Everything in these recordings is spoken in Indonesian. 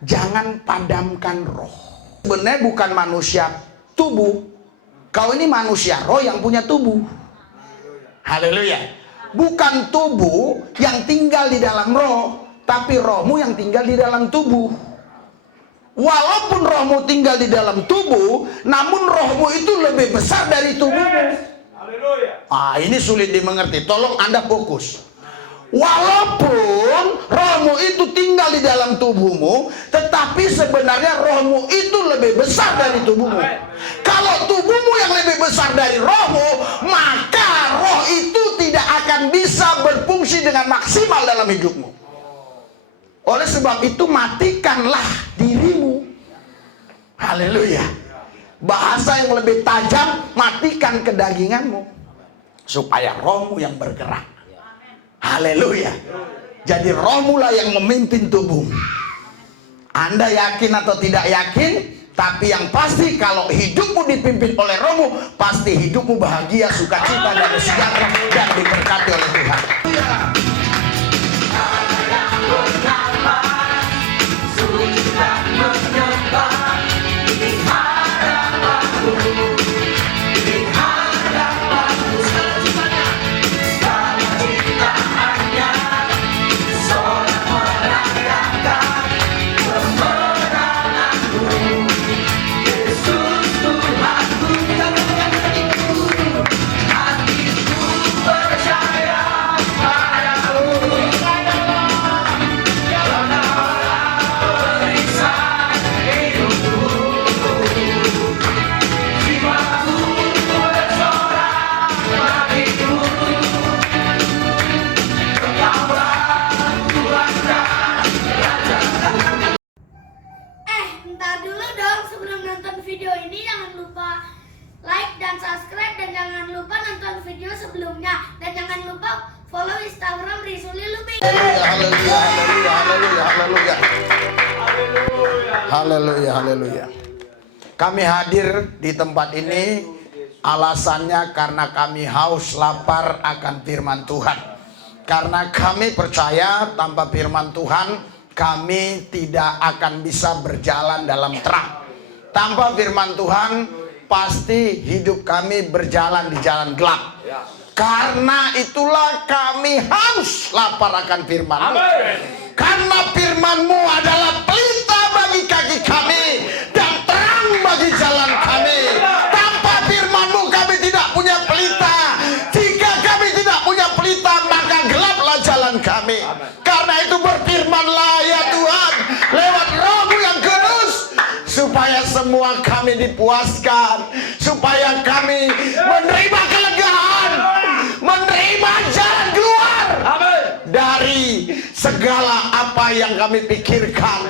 Jangan padamkan roh. Sebenarnya bukan manusia tubuh. Kau ini manusia roh yang punya tubuh. Haleluya. Bukan tubuh yang tinggal di dalam roh, tapi rohmu yang tinggal di dalam tubuh. Walaupun rohmu tinggal di dalam tubuh, namun rohmu itu lebih besar dari tubuhmu. Ini sulit dimengerti. Tolong Anda fokus. Walaupun rohmu itu tinggal di dalam tubuhmu, tetapi sebenarnya rohmu itu lebih besar dari tubuhmu. Kalau tubuhmu yang lebih besar dari rohmu, maka roh itu tidak akan bisa berfungsi dengan maksimal dalam hidupmu. Oleh sebab itu matikanlah dirimu. Haleluya. Bahasa yang lebih tajam, matikan kedaginganmu supaya rohmu yang bergerak. Haleluya. Jadi rohmu lah yang memimpin tubuh. Anda yakin atau tidak yakin, tapi yang pasti kalau hidupmu dipimpin oleh rohmu, pasti hidupmu bahagia, sukacita, dan sejahtera, dan diberkati oleh Tuhan. Video ini jangan lupa like dan subscribe, dan jangan lupa nonton video sebelumnya, dan jangan lupa follow Instagram Rizuli Lubis. Haleluya, haleluya, haleluya, haleluya. Haleluya, haleluya. Kami hadir di tempat ini alasannya karena kami haus lapar akan firman Tuhan. Karena kami percaya tanpa firman Tuhan kami tidak akan bisa berjalan dalam terang. Tanpa firman Tuhan, pasti hidup kami berjalan di jalan gelap. Karena itulah kami haus lapar akan firman-Mu. Karena firman-Mu adalah pelita bagi kaki kami dan terang bagi jalan kami. Tanpa firman-Mu kami tidak punya pelita. Jika kami tidak punya pelita, maka gelaplah jalan kami. Karena itu berfirmanlah ya Tuhan lewat Roh-Mu yang kudus, supaya semua kami dipuaskan, supaya kami menerima kelegaan, menerima jalan keluar dari segala apa yang kami pikirkan,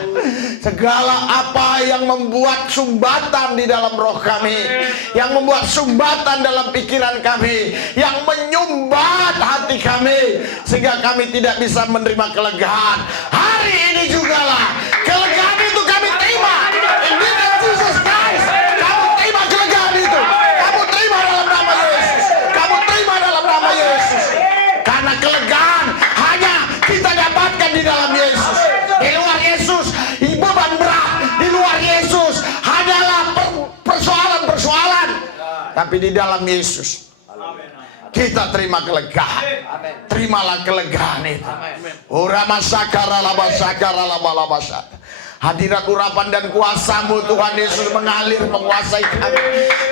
segala apa yang membuat sumbatan di dalam roh kami, yang membuat sumbatan dalam pikiran kami, yang menyumbat hati kami, sehingga kami tidak bisa menerima kelegaan. Hari ini jugalah kelegaan itu kami terima. Karena kelegaan hanya kita dapatkan di dalam Yesus. Di luar Yesus, beban berat di luar Yesus adalah persoalan-persoalan. Tapi di dalam Yesus kita terima kelegaan. Terimalah kelegaan itu. Hadirat urapan dan kuasa-Mu Tuhan Yesus mengalir menguasai kami,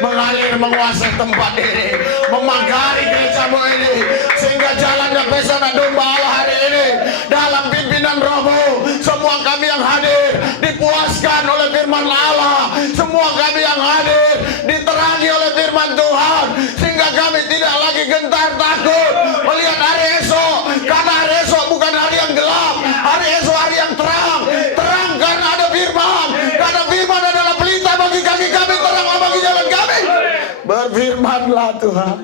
mengalir menguasai tempat ini, memagari gereja-Mu ini, sehingga jalan dan pesona domba Allah hari ini dalam pimpinan Roh-Mu. Semua kami yang hadir dipuaskan oleh firman Allah, semua kami yang hadir diterangi oleh firman Tuhan, sehingga kami tidak lagi gentar takut melihat hari esok, karena hari esok bukan hari yang gelap, hari esok hari yang terang. Terang karena ada firman, karena firman adalah pelita bagi kaki kami, terang bagi jalan kami. Berfirmanlah Tuhan,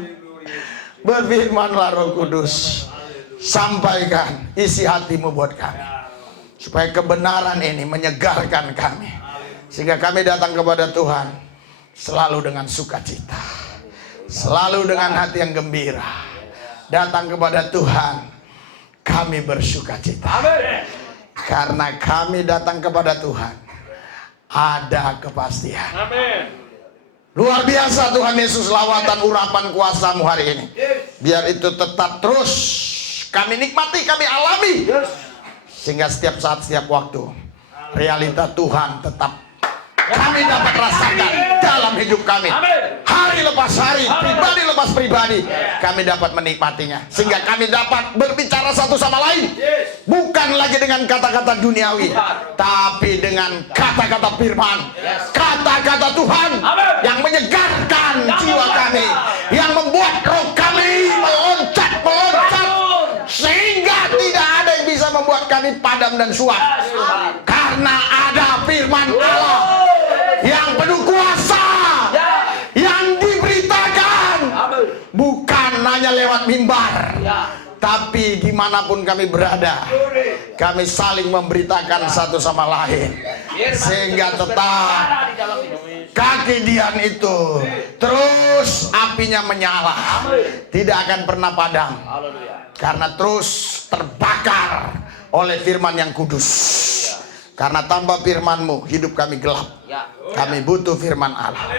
berfirmanlah Roh Kudus, sampaikan isi hati-Mu buat kami, supaya kebenaran ini menyegarkan kami, sehingga kami datang kepada Tuhan selalu dengan sukacita, selalu dengan hati yang gembira. Datang kepada Tuhan kami bersukacita. Karena kami datang kepada Tuhan, ada kepastian. Amin. Luar biasa Tuhan Yesus, lawatan urapan kuasa-Mu hari ini. Biar itu tetap terus kami nikmati, kami alami. Sehingga setiap saat, setiap waktu, realita Tuhan tetap kami dapat rasakan dalam hidup kami. Hari lepas hari, pribadi lepas pribadi, kami dapat menikmatinya. Sehingga kami dapat berbicara satu sama lain. Bukan lagi dengan kata-kata duniawi, tapi dengan kata-kata firman, kata-kata Tuhan yang menyegarkan jiwa kami, yang membuat roh kami meloncat, sehingga tidak ada yang bisa membuat kami padam dan suam. Karena ada firman Allah yang penuh kuasa, yang diberitakan bukan hanya lewat mimbar, tapi dimanapun kami berada, kami saling memberitakan satu sama lain, sehingga tetap kaki Dian itu terus apinya menyala, tidak akan pernah padam, karena terus terbakar oleh firman yang kudus. Karena tanpa firman-Mu hidup kami gelap. Kami butuh firman Allah.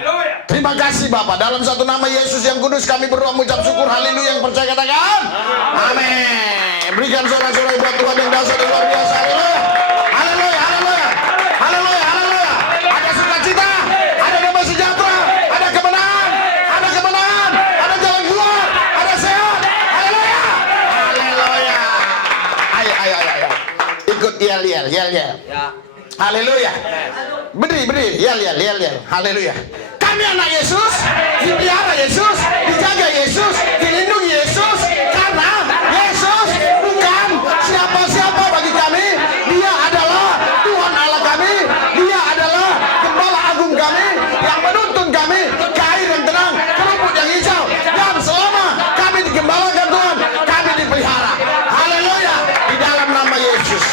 Terima kasih Bapak. Dalam satu nama Yesus yang kudus kami berdoa mengucap syukur. Haleluya. Yang percaya katakan amin. Berikan sorak-sorai buat Tuhan yang dahsyat dan luar biasa. Haleluya. Haleluya. Haleluya. Haleluya. Ada sukacita, ada damai sejahtera, ada kemenangan, ada jalan keluar, ada sehat. Haleluya. Haleluya. Ayo. Ikut yel. Haleluya. Berdiri. Yel. Haleluya. Kami anak Yesus, dipelihara Yesus, dijaga Yesus, dilindungi Yesus. Karena Yesus bukan siapa-siapa bagi kami. Dia adalah Tuhan Allah kami. Dia adalah Gembala Agung kami, yang menuntun kami ke air yang tenang, ke rumput yang hijau. Dan selama kami digembalakan Tuhan, kami dipelihara. Haleluya. Di dalam nama Yesus.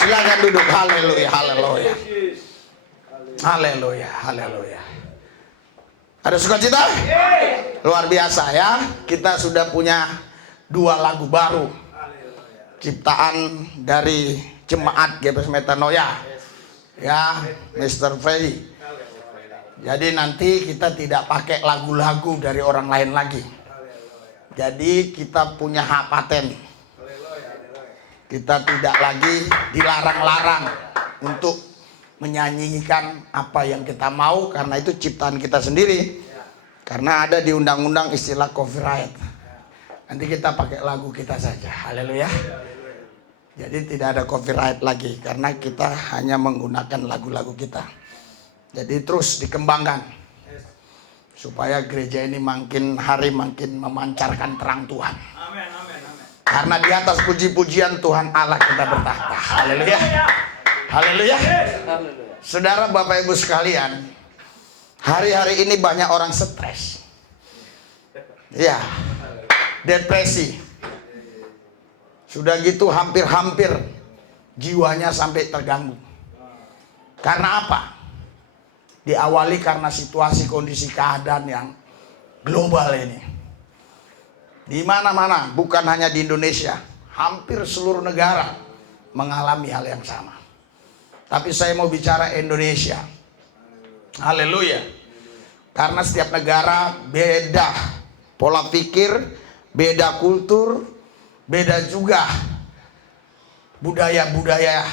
Silakan duduk. Haleluya. Ada sukacita? Luar biasa ya. Kita sudah punya 2 lagu baru, ciptaan dari jemaat GBS Metanoia, ya, Mr. Freddy. Jadi nanti kita tidak pakai lagu-lagu dari orang lain lagi. Jadi kita punya hak paten. Kita tidak lagi dilarang-larang untuk menyanyikan apa yang kita mau, karena itu ciptaan kita sendiri. Karena ada di undang-undang istilah copyright. Nanti kita pakai lagu kita saja. Haleluya. Jadi tidak ada copyright lagi, karena kita hanya menggunakan lagu-lagu kita. Jadi terus dikembangkan supaya gereja ini makin hari makin memancarkan terang Tuhan. Karena di atas puji-pujian Tuhan Allah kita bertahta. Haleluya. Haleluya. Saudara, Bapak Ibu sekalian, hari-hari ini banyak orang stres. Ya, depresi. Sudah gitu hampir-hampir jiwanya sampai terganggu. Karena apa? Diawali karena situasi kondisi keadaan yang global ini. Di mana-mana, bukan hanya di Indonesia, hampir seluruh negara mengalami hal yang sama. Tapi saya mau bicara Indonesia. Haleluya. Karena setiap negara beda pola pikir, beda kultur, beda juga budaya-budaya.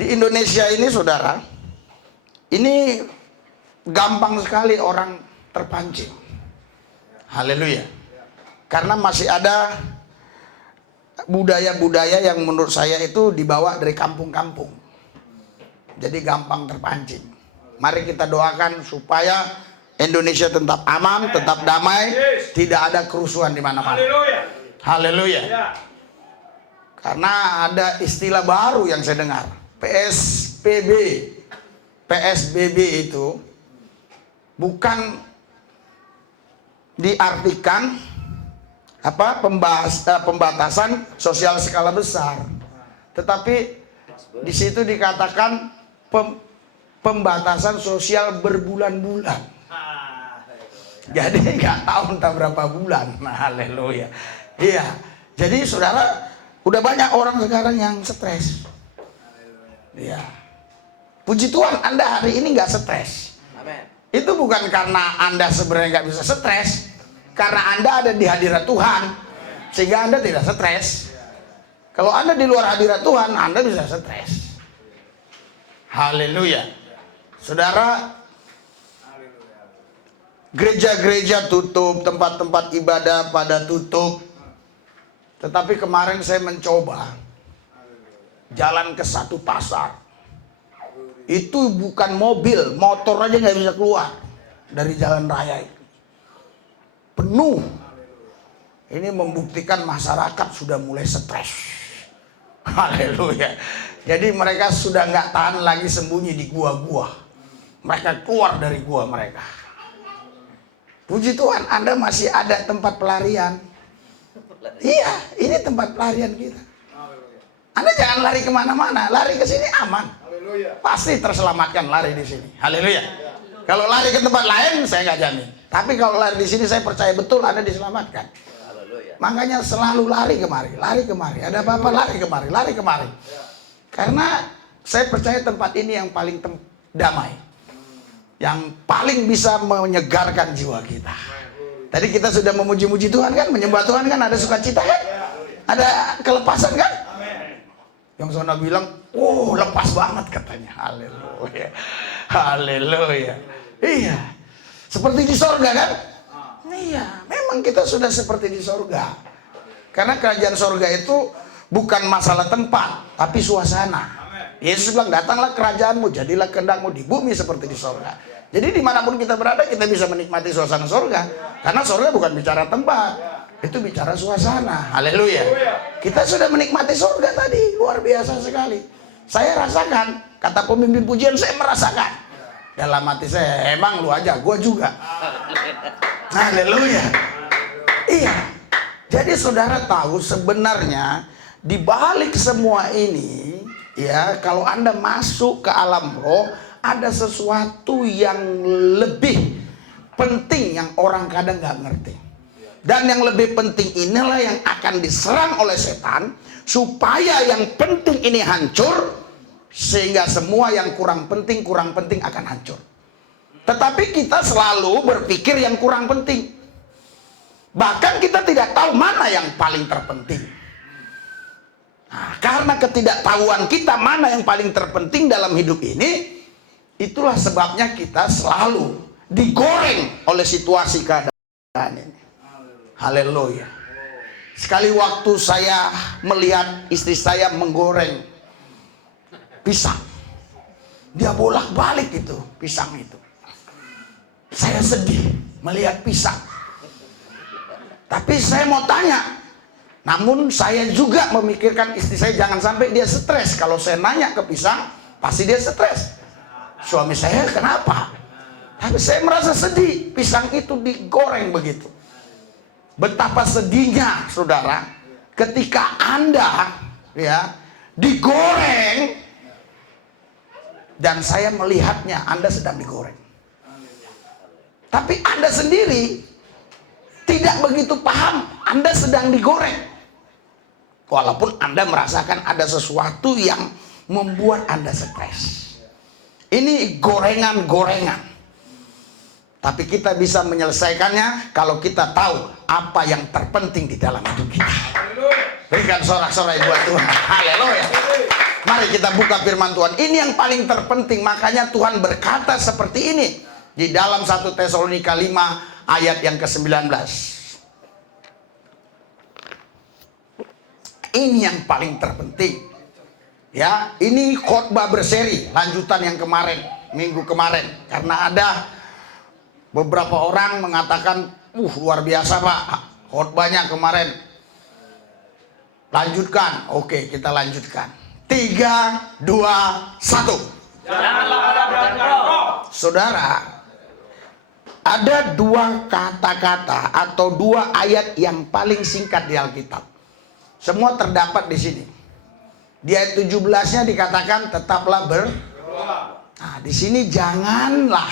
Di Indonesia ini, saudara, ini gampang sekali orang terpancing. Haleluya. Karena masih ada budaya-budaya yang menurut saya itu dibawa dari kampung-kampung. Jadi gampang terpancing. Mari kita doakan supaya Indonesia tetap aman, tetap damai, tidak ada kerusuhan di mana-mana. Haleluya. Karena ada istilah baru yang saya dengar, PSBB itu bukan diartikan pembatasan sosial skala besar, tetapi di situ dikatakan pembatasan sosial berbulan-bulan. Jadi nggak tahu entah berapa bulan. Nah, haleluya. Iya. Jadi saudara, Udah banyak orang sekarang yang stres. Ya. Puji Tuhan Anda hari ini nggak stres. Amin. Itu bukan karena Anda sebenarnya nggak bisa stres, karena Anda ada di hadirat Tuhan, sehingga Anda tidak stres. Kalau Anda di luar hadirat Tuhan, Anda bisa stres. Haleluya. Saudara, gereja-gereja tutup, tempat-tempat ibadah pada tutup. Tetapi kemarin saya mencoba jalan ke satu pasar. Itu bukan mobil, motor aja nggak bisa keluar dari jalan raya itu. Penuh. Ini membuktikan masyarakat sudah mulai stres. Haleluya. Jadi mereka sudah nggak tahan lagi sembunyi di gua-gua. Mereka keluar dari gua mereka. Puji Tuhan, Anda masih ada tempat pelarian. Iya, ini tempat pelarian kita. Anda jangan lari kemana-mana, lari ke sini aman. Pasti terselamatkan lari di sini. Haleluya. Kalau lari ke tempat lain, saya nggak jamin. Tapi kalau lari di sini, saya percaya betul Anda diselamatkan. Makanya selalu lari kemari, lari kemari. Ada apa-apa, lari kemari, lari kemari. Karena saya percaya tempat ini yang paling damai. Yang paling bisa menyegarkan jiwa kita. Tadi kita sudah memuji-muji Tuhan kan, menyembah Tuhan kan, ada sukacita kan, ada kelepasan kan. Yang sana bilang, oh lepas banget katanya. Haleluya, haleluya. Iya, seperti di sorga kan. Iya, memang kita sudah seperti di sorga. Karena kerajaan sorga itu bukan masalah tempat, tapi suasana. Yesus bilang, datanglah kerajaanmu, jadilah kehendakmu di bumi seperti di sorga. Jadi dimanapun kita berada, kita bisa menikmati suasana sorga. Karena sorga bukan bicara tempat, itu bicara suasana. Haleluya. Kita sudah menikmati sorga tadi, luar biasa sekali. Saya rasakan, kata pemimpin pujian, saya merasakan. Dalam hati saya, emang lu aja, gua juga. Haleluya. Iya. Jadi saudara tahu sebenarnya di balik semua ini, ya, kalau Anda masuk ke alam roh, ada sesuatu yang lebih penting yang orang kadang nggak ngerti. Dan yang lebih penting inilah yang akan diserang oleh setan supaya yang penting ini hancur, sehingga semua yang kurang penting akan hancur. Tetapi kita selalu berpikir yang kurang penting. Bahkan kita tidak tahu mana yang paling terpenting. Nah, karena ketidaktahuan kita mana yang paling terpenting dalam hidup ini, itulah sebabnya kita selalu digoreng oleh situasi keadaan ini. Haleluya. Sekali waktu saya melihat istri saya menggoreng pisang. Dia bolak-balik itu pisang itu. Saya sedih melihat pisang. Tapi saya mau tanya. Namun saya juga memikirkan istri saya jangan sampai dia stres. Kalau saya nanya ke pisang, pasti dia stres. Suami saya kenapa? Tapi saya merasa sedih. Pisang itu digoreng begitu. Betapa sedihnya saudara ketika Anda ya digoreng dan saya melihatnya Anda sedang digoreng. Tapi Anda sendiri tidak begitu paham Anda sedang digoreng. Walaupun Anda merasakan ada sesuatu yang membuat Anda stres. Ini gorengan-gorengan. Tapi kita bisa menyelesaikannya kalau kita tahu apa yang terpenting di dalam hidup kita. Berikan sorak-sorai buat Tuhan. Haleluya. Mari kita buka firman Tuhan. Ini yang paling terpenting. Makanya Tuhan berkata seperti ini. Di dalam 1 Tesalonika 5 ayat yang ke-19. Ini yang paling terpenting. Ya, ini khotbah berseri. Lanjutan yang kemarin. Minggu kemarin. Karena ada beberapa orang mengatakan, luar biasa Pak, khotbahnya kemarin. Lanjutkan. Oke, kita lanjutkan. 3, 2, 1. Janganlah pada berdoa. Saudara, ada dua kata-kata atau dua ayat yang paling singkat di Alkitab. Semua terdapat di sini. Di ayat 17-nya dikatakan tetaplah berdoa. Nah, di sini janganlah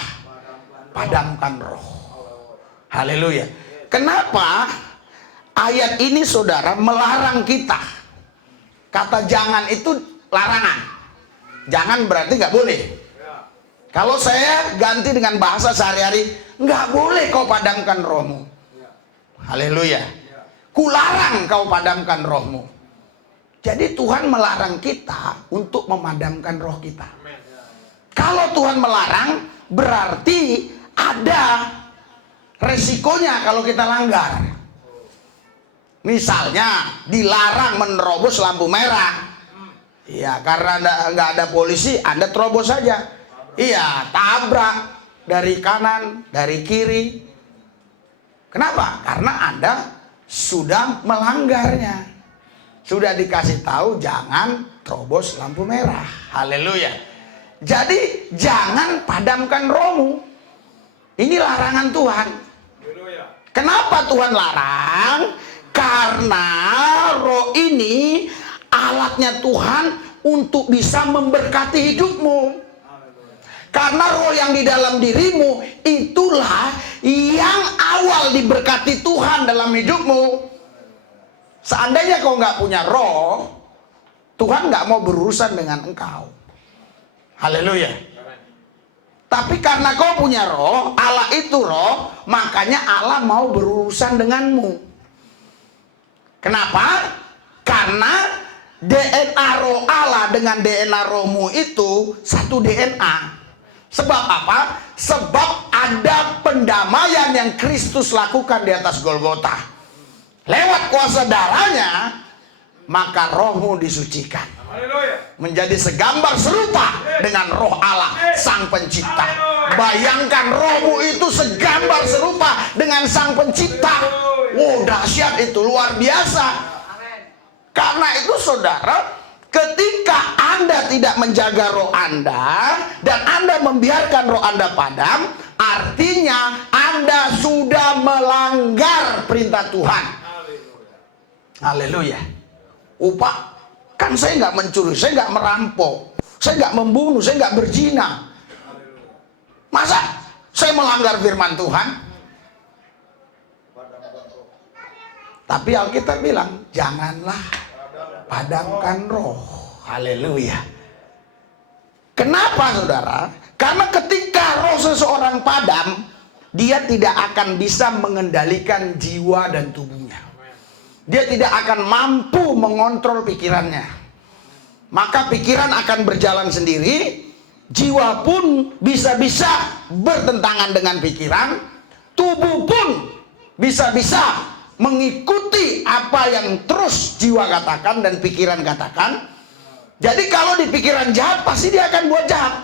padamkan roh. Haleluya. Kenapa ayat ini saudara melarang kita Kata jangan itu larangan. Jangan berarti nggak boleh. Kalau saya ganti dengan bahasa sehari-hari, nggak boleh kau padamkan rohmu. Haleluya. Kularang kau padamkan rohmu. Jadi Tuhan melarang kita untuk memadamkan roh kita. Kalau Tuhan melarang, berarti ada resikonya kalau kita langgar. Misalnya dilarang menerobos lampu merah. Iya, karena nggak ada polisi, Anda terobos saja. Iya, tabrak dari kanan, dari kiri. Kenapa? Karena Anda sudah melanggarnya. Sudah dikasih tahu jangan terobos lampu merah. Haleluya. Jadi jangan padamkan rohmu. Ini larangan Tuhan. Kenapa Tuhan larang? Karena roh ini alatnya Tuhan untuk bisa memberkati hidupmu. Karena roh yang di dalam dirimu itulah yang awal diberkati Tuhan dalam hidupmu. Seandainya kau nggak punya roh, Tuhan nggak mau berurusan dengan engkau. Haleluya. Tapi karena kau punya roh, Allah itu roh, makanya Allah mau berurusan denganmu. Kenapa? Karena DNA roh Allah dengan DNA rohmu itu satu DNA. Sebab apa? Sebab ada pendamaian yang Kristus lakukan di atas Golgota. Lewat kuasa darahnya, maka rohmu disucikan. Menjadi segambar serupa dengan roh Allah, Sang Pencipta. Bayangkan rohmu itu segambar serupa dengan Sang Pencipta. Wow, dahsyat itu, luar biasa. Karena itu saudara, ketika Anda tidak menjaga roh Anda dan Anda membiarkan roh Anda padam, artinya Anda sudah melanggar perintah Tuhan. Haleluya. Pak, kan saya nggak mencuri, saya nggak merampok, saya nggak membunuh, saya nggak berzina. Masa saya melanggar firman Tuhan? Tapi Alkitab bilang, janganlah padamkan roh. Haleluya. Kenapa saudara? Karena ketika roh seseorang padam, dia tidak akan bisa mengendalikan jiwa dan tubuhnya. Dia tidak akan mampu mengontrol pikirannya. Maka pikiran akan berjalan sendiri, jiwa pun bisa-bisa bertentangan dengan pikiran, tubuh pun bisa-bisa mengikuti apa yang terus jiwa katakan dan pikiran katakan. Jadi kalau di pikiran jahat, pasti dia akan buat jahat.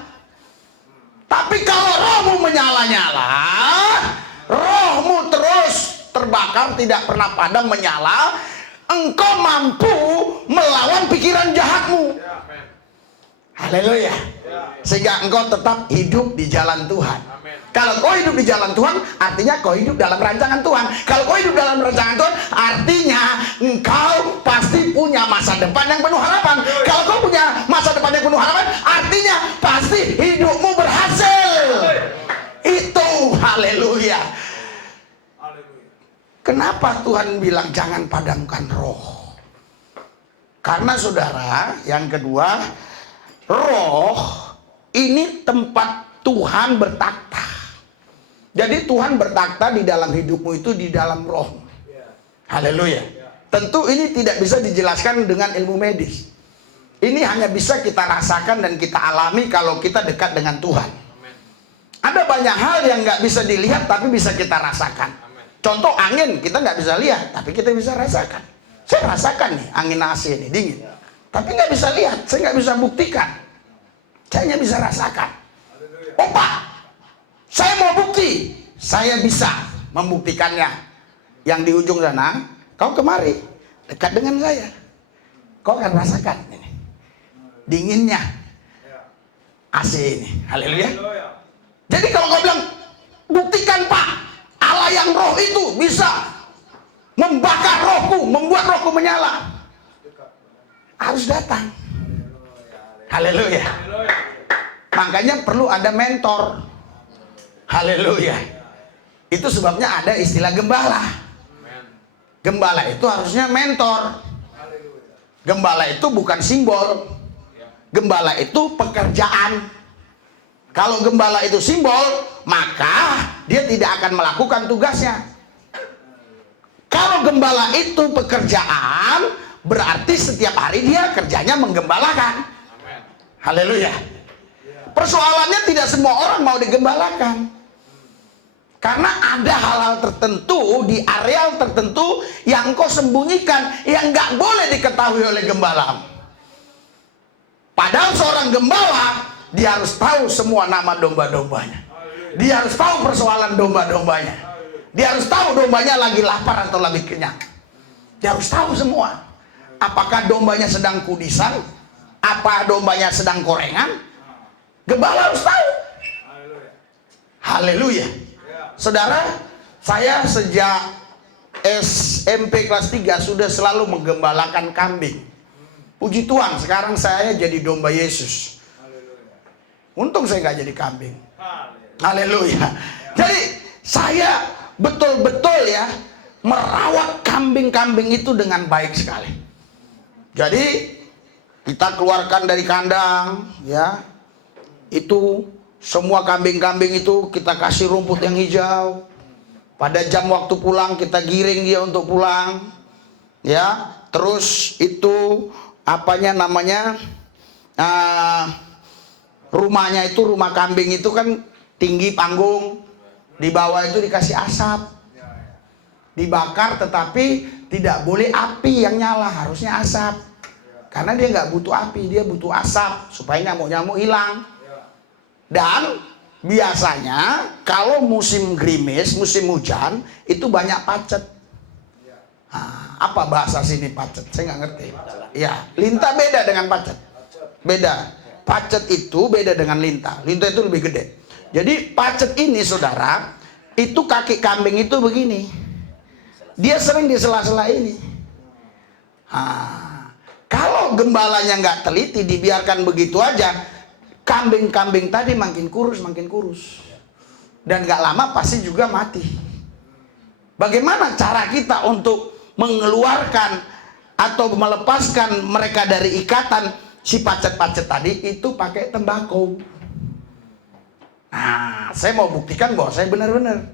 Tapi kalau rohmu menyala-nyala, rohmu terus terbakar, tidak pernah padam menyala, engkau mampu melawan pikiran jahatmu. Haleluya. Sehingga engkau tetap hidup di jalan Tuhan. Kalau kau hidup di jalan Tuhan, artinya kau hidup dalam rancangan Tuhan. Kalau kau hidup dalam rancangan Tuhan, artinya engkau pasti punya masa depan yang penuh harapan. Kalau kau punya masa depan yang penuh harapan, artinya pasti hidupmu berhasil. Itu haleluya. Kenapa Tuhan bilang jangan padamkan roh? Karena saudara, yang kedua, roh ini tempat Tuhan bertakhta. Jadi Tuhan bertakhta di dalam hidupmu itu di dalam roh. Haleluya. Tentu ini tidak bisa dijelaskan dengan ilmu medis. Ini hanya bisa kita rasakan dan kita alami kalau kita dekat dengan Tuhan. Ada banyak hal yang nggak bisa dilihat tapi bisa kita rasakan. Contoh angin, kita nggak bisa lihat tapi kita bisa rasakan. Saya rasakan nih angin AC ini dingin. Tapi nggak bisa lihat, saya nggak bisa buktikan. Saya hanya bisa rasakan. Oh Pak, saya mau bukti, saya bisa membuktikannya. Yang di ujung sana, kau kemari, dekat dengan saya. Kau akan rasakan ini. Dinginnya AC ini. Haleluya. Jadi kalau kau bilang, buktikan Pak, Allah yang roh itu bisa membakar rohku, membuat rohku menyala. Harus datang. Haleluya. Makanya perlu ada mentor. Haleluya. Itu sebabnya ada istilah gembala. Gembala itu harusnya mentor. Gembala itu bukan simbol. Gembala itu pekerjaan. Kalau gembala itu simbol, maka dia tidak akan melakukan tugasnya. Kalau gembala itu pekerjaan, berarti setiap hari dia kerjanya menggembalakan. Haleluya. Persoalannya tidak semua orang mau digembalakan. Karena ada hal-hal tertentu di areal tertentu yang kau sembunyikan, yang nggak boleh diketahui oleh gembala. Padahal seorang gembala, dia harus tahu semua nama domba-dombanya. Dia harus tahu persoalan domba-dombanya. Dia harus tahu dombanya lagi lapar atau lagi kenyang. Dia harus tahu semua. Apakah dombanya sedang kudisan? Apa dombanya sedang korengan? Gembala harus tahu. Haleluya. Saudara, saya sejak SMP kelas 3 sudah selalu menggembalakan kambing. Puji Tuhan, sekarang saya jadi domba Yesus. Untung saya nggak jadi kambing. Haleluya. Jadi saya betul-betul ya merawat kambing-kambing itu dengan baik sekali. Jadi kita keluarkan dari kandang, ya. Itu semua kambing-kambing itu kita kasih rumput yang hijau. Pada jam waktu pulang kita giring dia untuk pulang, ya. Terus itu apanya namanya? Rumahnya itu, rumah kambing itu kan tinggi panggung, di bawah itu dikasih asap, dibakar, tetapi tidak boleh api yang nyala, harusnya asap, karena dia nggak butuh api, dia butuh asap supaya nyamuk-nyamuk hilang. Dan biasanya kalau musim gerimis, musim hujan itu banyak pacet. Apa bahasa sini pacet? Saya nggak ngerti. Ya, lintah beda dengan pacet, beda. Pacet itu beda dengan lintah. Lintah itu lebih gede. Jadi pacet ini saudara, itu kaki kambing itu begini. Dia sering di sela-sela ini. Kalau gembalanya nggak teliti, dibiarkan begitu aja, kambing-kambing tadi makin kurus. Dan nggak lama pasti juga mati. Bagaimana cara kita untuk mengeluarkan atau melepaskan mereka dari ikatan si pacet-pacet tadi? Itu pakai tembakau. Nah, saya mau buktikan bahwa saya benar-benar.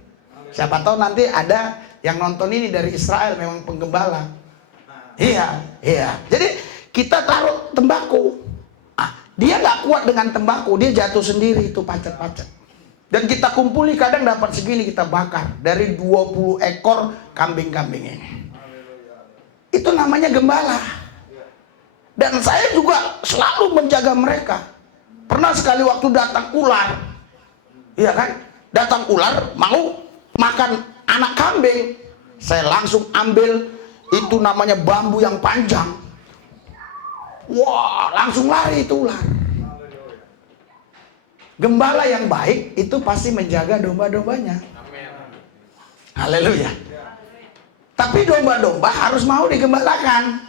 Siapa tahu nanti ada yang nonton ini dari Israel, memang penggembala. Iya. Jadi kita taruh tembakau. Dia nggak kuat dengan tembakau, dia jatuh sendiri itu pacet-pacet. Dan kita kumpuli, kadang dapat segini, kita bakar dari 20 ekor kambing-kambing ini. Itu namanya gembala. Dan saya juga selalu menjaga mereka. Pernah sekali waktu datang ular, iya kan? Datang ular mau makan anak kambing, saya langsung ambil itu namanya bambu yang panjang. Wah, langsung lari itu ular. Gembala yang baik itu pasti menjaga domba-dombanya. Haleluya. Tapi domba-domba harus mau digembalakan.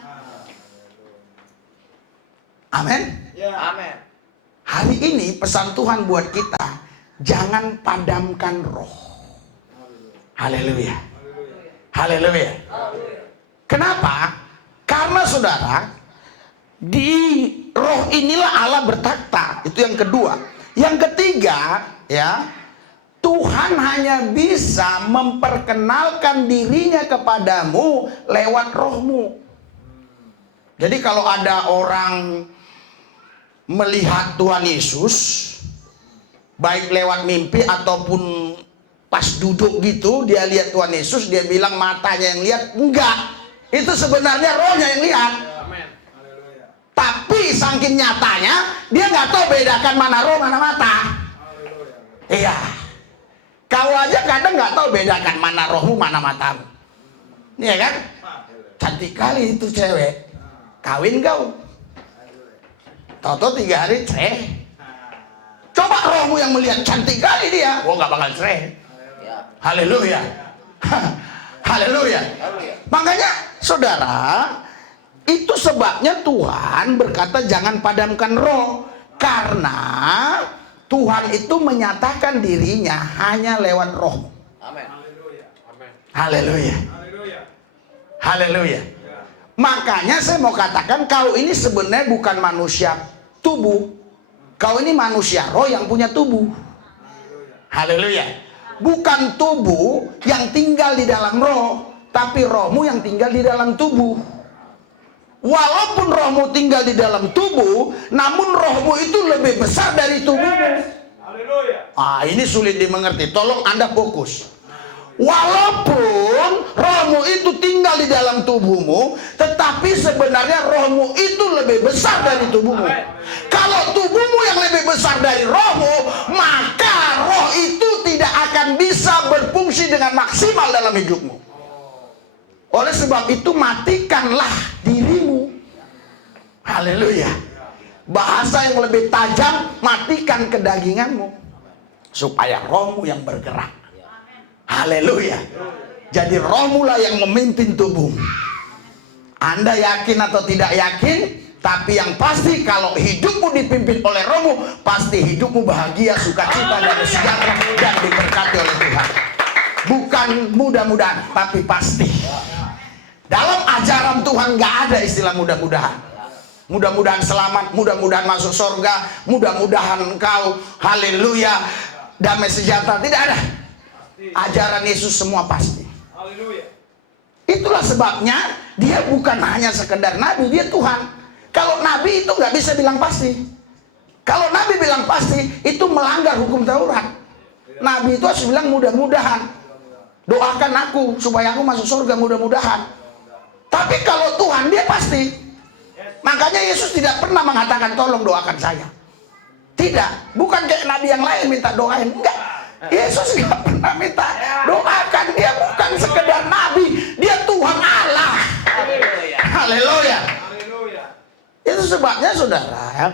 Amin. Amin. Hari ini pesan Tuhan buat kita, jangan padamkan roh. Haleluya. Haleluya. Kenapa? Karena saudara, di roh inilah Allah bertakhta. Itu yang kedua. Yang ketiga, ya, Tuhan hanya bisa memperkenalkan dirinya kepadamu lewat rohmu. Jadi kalau ada orang melihat Tuhan Yesus, baik lewat mimpi ataupun pas duduk gitu, dia lihat Tuhan Yesus, dia bilang matanya yang lihat, enggak, itu sebenarnya rohnya yang lihat. Tapi saking nyatanya, dia nggak tahu bedakan mana roh mana mata. Iya, kau aja kadang nggak tahu bedakan mana rohmu mana matamu. Iya kan? Cantik kali itu cewek, kawin kau. Toto 3 hari cerai. Coba rohmu yang melihat cantik kali dia, gua nggak bakal cerai. Haleluya. Haleluya. Makanya saudara, itu sebabnya Tuhan berkata jangan padamkan roh, karena Tuhan itu menyatakan dirinya hanya lewat roh. Amin. Haleluya. Haleluya. Makanya saya mau katakan kau ini sebenarnya bukan manusia tubuh. Kau ini manusia roh yang punya tubuh. Haleluya. Bukan tubuh yang tinggal di dalam roh, tapi rohmu yang tinggal di dalam tubuh. Walaupun rohmu tinggal di dalam tubuh, namun rohmu itu lebih besar dari tubuhmu. Ini sulit dimengerti. Tolong Anda fokus. Walaupun rohmu itu tinggal di dalam tubuhmu, tetapi sebenarnya rohmu itu lebih besar dari tubuhmu. Kalau tubuhmu yang lebih besar dari rohmu, maka roh itu tidak akan bisa berfungsi dengan maksimal dalam hidupmu. Oleh sebab itu matikanlah dirimu. Haleluya. Bahasa yang lebih tajam, matikan kedaginganmu supaya rohmu yang bergerak. Haleluya. Jadi rohmu lah yang memimpin tubuh. Anda yakin atau tidak yakin, tapi yang pasti kalau hidupmu dipimpin oleh rohmu, pasti hidupmu bahagia, sukacita, dan sejahtera, dan diberkati oleh Tuhan. Bukan mudah-mudahan, tapi pasti. Dalam ajaran Tuhan gak ada istilah mudah-mudahan. Mudah-mudahan selamat, mudah-mudahan masuk surga, mudah-mudahan engkau, haleluya, damai sejahtera. Tidak ada. Ajaran Yesus semua pasti. Itulah sebabnya dia bukan hanya sekedar nabi, dia Tuhan. Kalau nabi itu nggak bisa bilang pasti. Kalau nabi bilang pasti, itu melanggar hukum Taurat. Nabi itu harus bilang mudah-mudahan. Doakan aku supaya aku masuk surga, mudah-mudahan. Tapi kalau Tuhan, dia pasti. Makanya Yesus tidak pernah mengatakan tolong doakan saya. Tidak, bukan kayak nabi yang lain minta doain. Enggak. Yesus nggak pernah minta doakan. Dia bukan sekedar nabi, dia Tuhan Allah. Haleluya. Itu sebabnya saudara,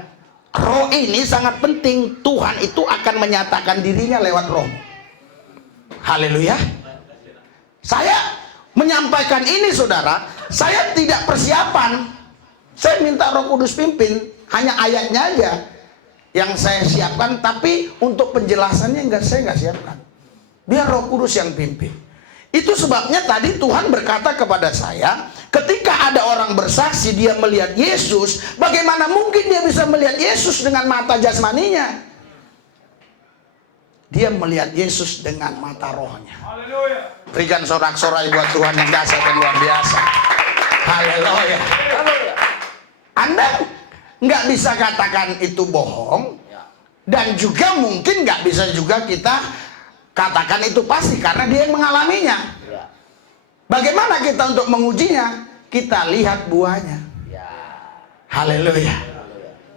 roh ini sangat penting. Tuhan itu akan menyatakan dirinya lewat roh. Haleluya. Saya menyampaikan ini saudara, saya tidak persiapan. Saya minta Roh Kudus pimpin, hanya ayatnya aja yang saya siapkan, tapi untuk penjelasannya saya nggak siapkan. Biar Roh Kudus yang pimpin. Itu sebabnya tadi Tuhan berkata kepada saya, ketika ada orang bersaksi dia melihat Yesus, bagaimana mungkin dia bisa melihat Yesus dengan mata jasmaninya? Dia melihat Yesus dengan mata rohnya. Berikan sorak-sorai buat Tuhan yang dahsyat dan luar biasa. Haleluya. Anda nggak bisa katakan itu bohong, dan juga mungkin nggak bisa juga kita katakan itu pasti karena dia yang mengalaminya. Bagaimana kita untuk mengujinya? Kita lihat buahnya. Haleluya.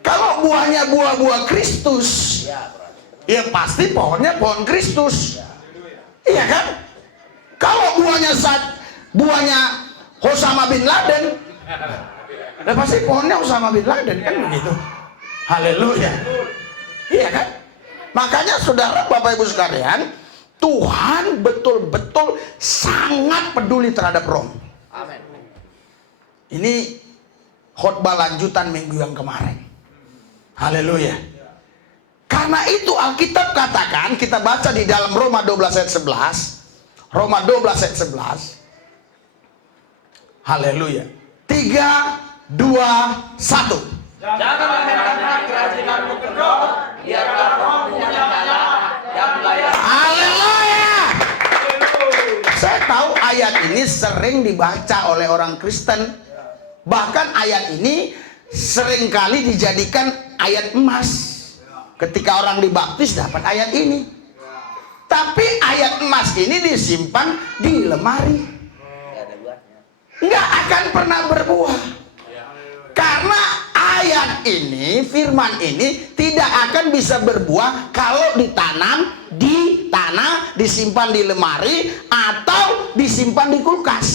Kalau buahnya buah-buah Kristus, ya pasti pohonnya pohon Kristus. Iya kan? Kalau buahnya Osama bin Laden, ya pasti pohonnya Osama bin Laden, kan begitu. Haleluya. Iya kan? Makanya saudara, Bapak Ibu sekalian, Tuhan betul-betul sangat peduli terhadap roh. Amin. Ini khotbah lanjutan minggu yang kemarin. Haleluya. Karena itu Alkitab katakan, kita baca di dalam Roma 12 ayat 11. Roma 12 ayat 11. Haleluya. 3, 2, 1. Janganlah herankan kerajinanmu kendor, biarlah rohmu menyala yang melayani. Haleluya. Saya tahu ayat ini sering dibaca oleh orang Kristen. Bahkan ayat ini seringkali dijadikan ayat emas. Ketika orang dibaptis dapat ayat ini. Tapi ayat emas ini disimpan di lemari. Nggak akan pernah berbuah. Karena ayat ini, firman ini tidak akan bisa berbuah kalau ditanam di tanah, disimpan di lemari, atau disimpan di kulkas.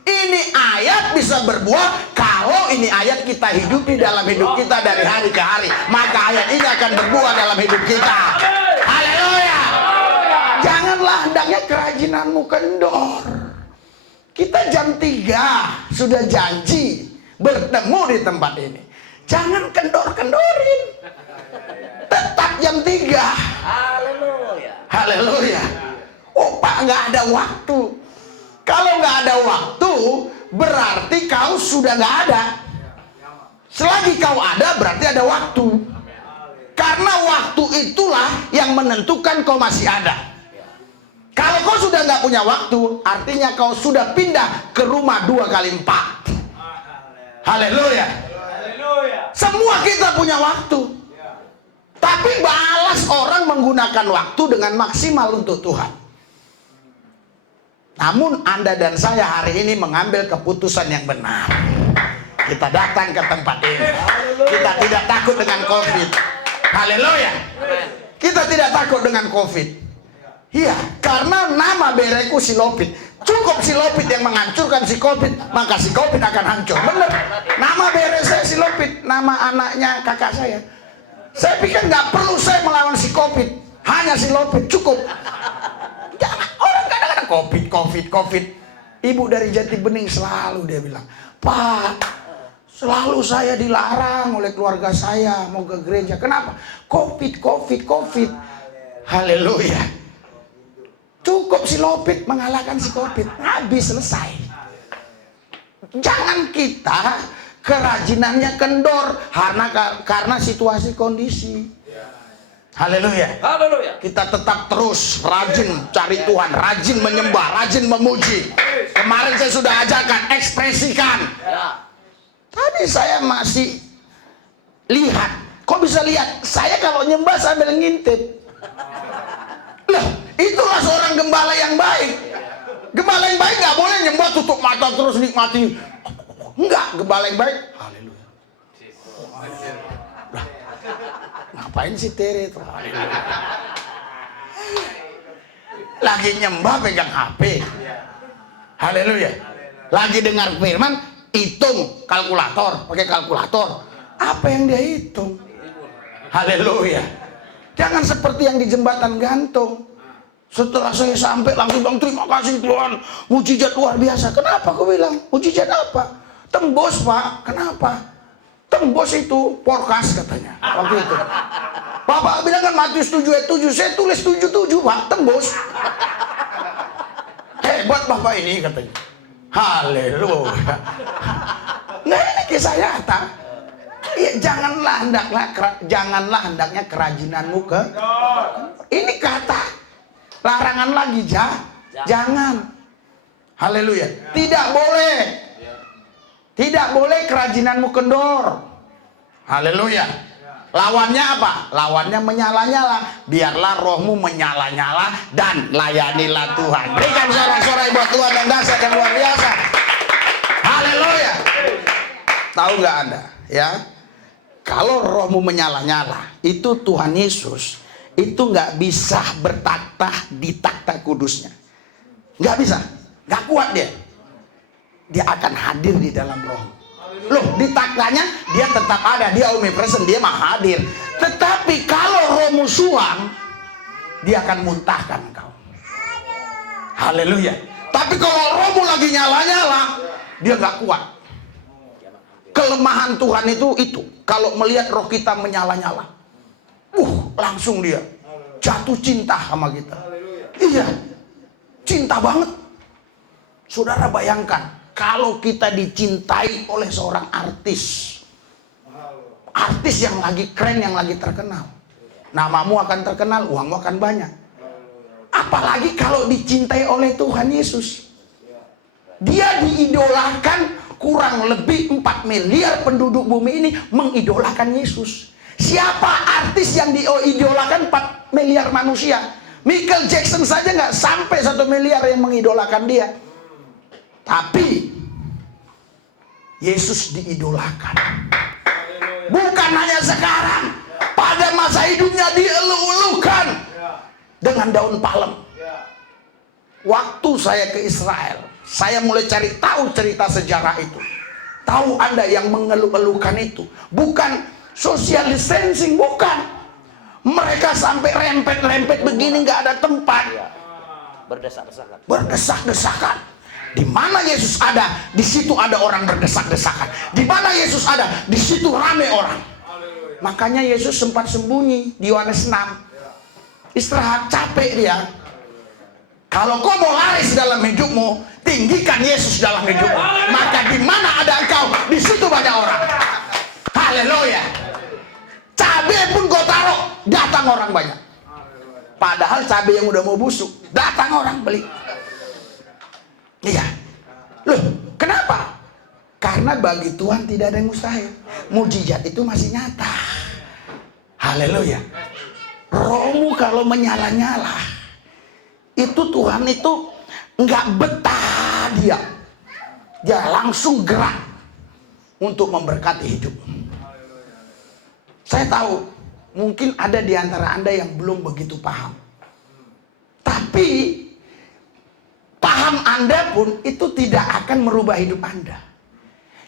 Ini ayat bisa berbuah kalau ini ayat kita hidupi dalam hidup kita dari hari ke hari. Maka ayat ini akan berbuah dalam hidup kita. Haleluya. Janganlah hendaknya kerajinanmu kendor. Kita jam 3 sudah janji bertemu di tempat ini. Jangan kendor-kendorin. Tetap jam 3. Haleluya. Haleluya. Oh Pak, nggak ada waktu. Kalau nggak ada waktu, berarti kau sudah nggak ada. Selagi kau ada, berarti ada waktu. Karena waktu itulah yang menentukan kau masih ada. Kalau kau sudah nggak punya waktu, artinya kau sudah pindah ke rumah 2 kali 4. Haleluya. Semua kita punya waktu. Tapi balas orang menggunakan waktu dengan maksimal untuk Tuhan. Namun Anda dan saya hari ini mengambil keputusan yang benar. Kita datang ke tempat ini. Kita tidak takut dengan COVID. Haleluya. Kita tidak takut dengan COVID. Iya, karena nama bereku Silopit. Cukup Silopit yang menghancurkan si COVID, maka si COVID akan hancur. Benar. Nama bere saya Silopit, nama anaknya kakak saya. Saya pikir nggak perlu saya melawan si COVID, hanya Silopit cukup. Jangan, orang kadang-kadang COVID. Ibu dari Jati Bening selalu dia bilang, Pak, selalu saya dilarang oleh keluarga saya mau ke gereja. Kenapa? COVID. Haleluya. Cukup Silopit mengalahkan si COVID. Habis, selesai. Jangan kita kerajinannya kendor karena situasi kondisi. Haleluya. Kita tetap terus rajin cari Tuhan, rajin menyembah, rajin memuji. Kemarin saya sudah ajarkan, ekspresikan. Tadi saya masih lihat. Kok bisa lihat? Saya kalau nyembah sambil ngintip. Loh, itulah seorang gembala yang baik. Gembala yang baik nggak boleh nyembah tutup mata terus nikmati. Enggak, gembala yang baik. Haleluya. Lah, ngapain sih Tere itu? Lagi nyembah pegang HP. Haleluya. Lagi dengar firman, hitung kalkulator, pakai kalkulator. Apa yang dia hitung? Haleluya. Jangan seperti yang di jembatan gantung. Setelah saya sampai langsung bilang, terima kasih Tuhan, mujizat luar biasa. Kenapa aku bilang? Mujizat apa? Tembus Pak. Kenapa? Tembus itu forecast katanya waktu itu. Bapak bilang kan Matius 7 ayat 7. Saya tulis 77 Pak. Tembus. Hebat Bapak ini katanya. Haleluya. Nah ini kisah nyata. Ya, janganlah hendaknya kerajinanmu ke. Ini kata larangan lagi, jangan. Haleluya. Tidak boleh kerajinanmu kendor. Haleluya. Lawannya apa? Lawannya menyala-nyala. Biarlah rohmu menyala-nyala dan layanilah Tuhan. Berikan sorak-sorai buat Tuhan yang dahsyat yang luar biasa. Haleluya. Tahu nggak Anda? Ya. Kalau rohmu menyala-nyala, itu Tuhan Yesus itu nggak bisa bertakhta di takhta kudusnya. Nggak bisa. Nggak kuat dia. Dia akan hadir di dalam roh. Loh, di takhtanya dia tetap ada, dia omnipresent, dia mah hadir. Tetapi kalau rohmu suam, dia akan muntahkan engkau. Haleluya. Tapi kalau rohmu lagi nyala-nyala, dia nggak kuat. Kelemahan Tuhan itu kalau melihat roh kita menyala-nyala, langsung dia jatuh cinta sama kita. Iya, cinta banget. Saudara bayangkan kalau kita dicintai oleh seorang artis yang lagi keren, yang lagi terkenal, namamu akan terkenal, uangmu akan banyak. Apalagi kalau dicintai oleh Tuhan Yesus. Dia diidolakan. Kurang lebih 4 miliar penduduk bumi ini mengidolakan Yesus. Siapa artis yang diidolakan 4 miliar manusia? Michael Jackson saja nggak sampai 1 miliar yang mengidolakan dia. Tapi Yesus diidolakan. Bukan hanya sekarang, pada masa hidupnya dielu-elukan dengan daun palem. Waktu saya ke Israel, saya mulai cari tahu cerita sejarah itu. Tahu Anda yang mengeluh-elukan itu bukan social distancing, bukan. Mereka sampai rempet-rempet begini, nggak ada tempat. Berdesak-desakan. Di mana Yesus ada, di situ ada orang berdesak-desakan. Di mana Yesus ada, di situ ramai orang. Makanya Yesus sempat sembunyi di Yohanes 6. Istirahat, capek dia. Kalau kau mau laris dalam hidupmu, tinggikan Yesus dalam hidupmu. Maka di mana ada engkau, di situ banyak orang. Haleluya. Cabai pun kau taruh, datang orang banyak. Padahal cabai yang udah mau busuk, datang orang beli. Iya. Loh, kenapa? Karena bagi Tuhan tidak ada yang mustahil. Mujizat itu masih nyata. Haleluya. Rohmu kalau menyala-nyala, itu Tuhan itu nggak betah dia langsung gerak untuk memberkati hidup. Saya tahu mungkin ada di antara Anda yang belum begitu paham, tapi paham Anda pun itu tidak akan merubah hidup Anda.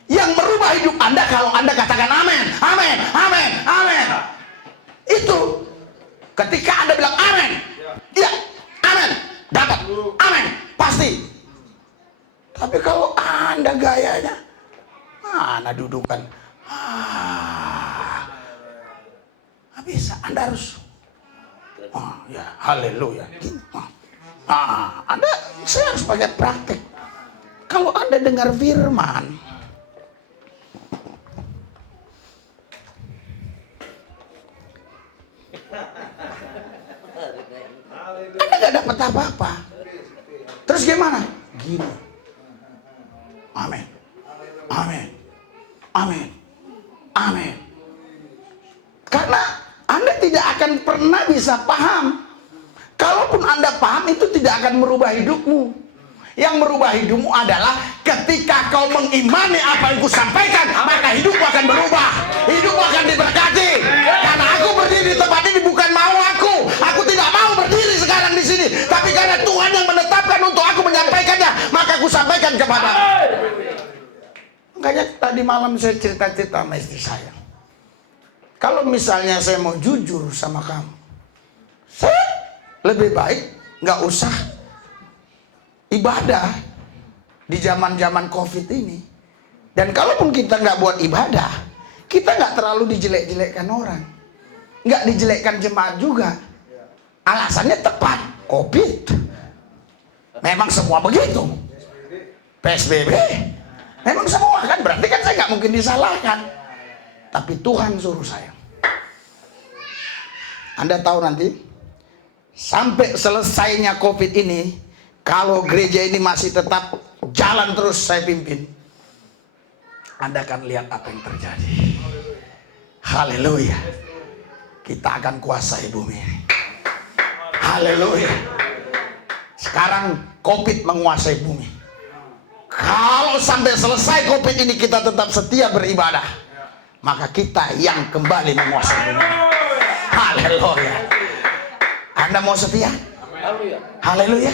Yang merubah hidup Anda kalau Anda katakan amin, amin, amin, amin. Itu ketika Anda bilang amin, ya amin, dapat, amin, pasti. Tapi kalau Anda gayanya, mana dudukan? Nggak bisa, Anda harus, ya, haleluya. Saya harus pakai praktek. Kalau Anda dengar firman, Anda nggak dapat apa-apa. Terus gimana? Gini. Amin. Amin. Amin. Amin. Karena Anda tidak akan pernah bisa paham. Kalaupun Anda paham, itu tidak akan merubah hidupmu. Yang merubah hidupmu adalah ketika kau mengimani apa yang kusampaikan, maka hidupmu akan berubah. Hidupmu akan diberkati. Karena aku berdiri di tempat ini bukan mau aku. Aku tidak mau berdiri sekarang di sini. Tapi karena Tuhan yang menetapkan untuk aku menyampaikannya, maka aku sampaikan kepadamu. Makanya tadi malam saya cerita-cerita sama istri saya. Kalau misalnya saya mau jujur sama kamu, saya lebih baik nggak usah ibadah di zaman-zaman COVID ini. Dan kalaupun kita nggak buat ibadah, kita nggak terlalu dijelek-jelekkan orang, nggak dijelekkan jemaat juga. Alasannya tepat, COVID. Memang semua begitu. PSBB, memang semua kan, berarti kan saya nggak mungkin disalahkan. Tapi Tuhan suruh saya. Anda tahu nanti, sampai selesainya COVID ini, kalau gereja ini masih tetap jalan terus saya pimpin, Anda akan lihat apa yang terjadi. Haleluya. Kita akan kuasai bumi. Haleluya. Sekarang COVID menguasai bumi. Kalau sampai selesai COVID ini kita tetap setia beribadah, maka kita yang kembali menguasai bumi. Haleluya. Anda mau setia? Haleluya.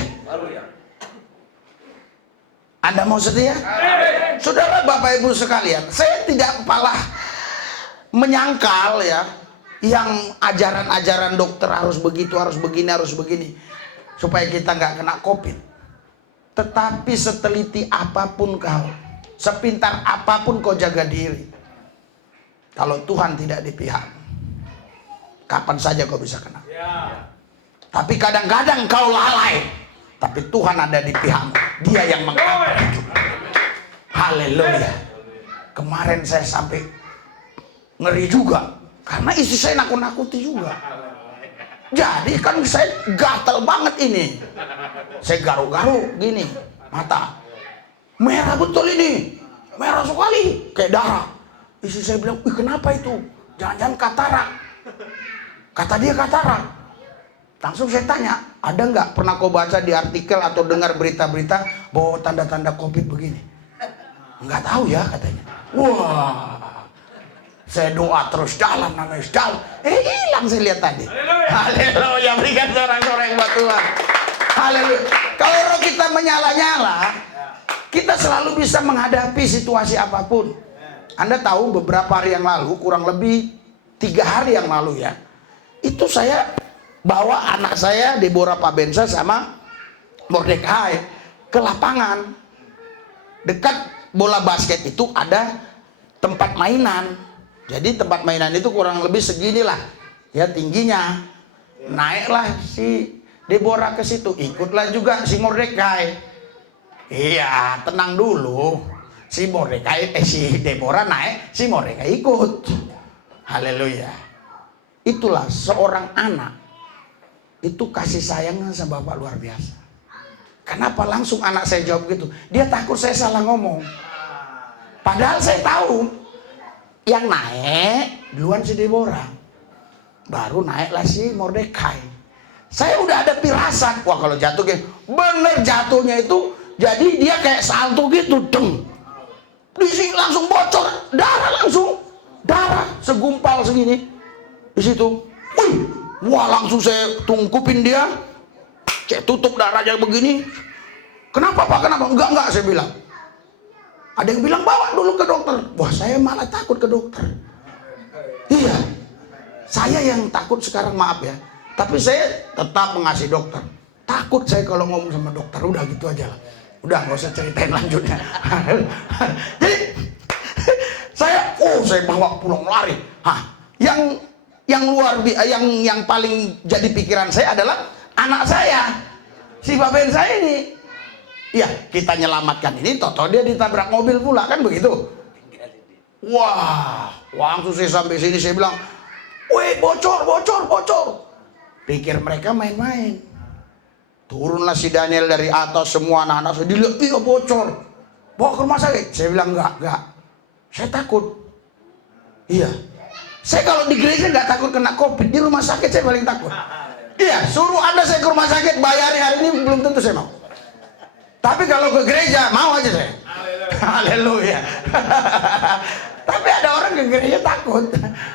Anda mau setia? Saudara, Bapak Ibu sekalian, saya tidak malah menyangkal ya, yang ajaran-ajaran dokter harus begitu, harus begini, harus begini, supaya kita nggak kena COVID. Tetapi seteliti apapun kau, sepintar apapun kau jaga diri, kalau Tuhan tidak di pihakmu, kapan saja kau bisa kena. Tapi kadang-kadang kau lalai, tapi Tuhan ada di pihakmu. Dia yang mengangkat hidupmu. Haleluya. Kemarin saya sampai ngeri juga, karena istri saya nakut-nakuti juga. Jadi kan saya gatal banget ini. Saya garuk-garuk gini, mata merah betul ini, merah sekali, kayak darah. Istri saya bilang, "Ih, kenapa itu? Jangan-jangan katarak." Kata dia katarak. Langsung saya tanya, ada nggak pernah kau baca di artikel atau dengar berita-berita bahwa tanda-tanda COVID begini? Nggak tahu ya, katanya. Wah, saya doa terus, jalan namanya jalan. Hilang saya lihat tadi. Haleluya, berikan sorak-sorai buat Tuhan. Haleluya. Kalau roh kita menyala-nyala, kita selalu bisa menghadapi situasi apapun. Anda tahu beberapa hari yang lalu, kurang lebih 3 hari yang lalu ya, itu saya bawa anak saya Deborah Pabensa sama Mordekai ke lapangan. Dekat bola basket itu ada tempat mainan. Jadi tempat mainan itu kurang lebih seginilah ya tingginya. Naiklah si Deborah ke situ, ikutlah juga si Mordekai. Iya, tenang dulu. Si Deborah naik, si Mordekai ikut. Haleluya. Itulah seorang anak itu kasih sayangnya sama bapak luar biasa. Kenapa langsung anak saya jawab gitu? Dia takut saya salah ngomong. Padahal saya tahu yang naik duluan si Deborah, baru naiklah si Mordekai. Saya udah ada firasat, wah kalau jatuh kayak bener jatuhnya itu, jadi dia kayak salto gitu, deng. Di sini langsung bocor, darah segumpal segini di situ. Wah langsung saya tungkupin dia, saya tutup darahnya begini. Kenapa Pak? Kenapa? Enggak saya bilang. Ada yang bilang bawa dulu ke dokter. Wah saya malah takut ke dokter. Iya, saya yang takut sekarang, maaf ya. Tapi saya tetap mengasihi dokter. Takut saya kalau ngomong sama dokter. Udah gitu aja lah. Udah nggak usah ceritain lanjutnya. Jadi saya bawa pulang lari. Yang paling jadi pikiran saya adalah anak saya, si baben saya ini. Ya kita nyelamatkan ini, toto dia ditabrak mobil pula, kan begitu. Wah, langsung saya sampai sini saya bilang, weh bocor. Pikir mereka main-main. Turunlah si Daniel dari atas, semua anak-anak saya dilihat, iya bocor. Bawa ke rumah sakit. Saya bilang enggak. Saya takut. Iya. Saya kalau di gereja nggak takut kena COVID, di rumah sakit saya paling takut. Iya, suruh Anda saya ke rumah sakit, bayari hari ini belum tentu saya mau. Tapi kalau ke gereja mau aja saya. Haleluya. Tapi ada orang ke gereja takut,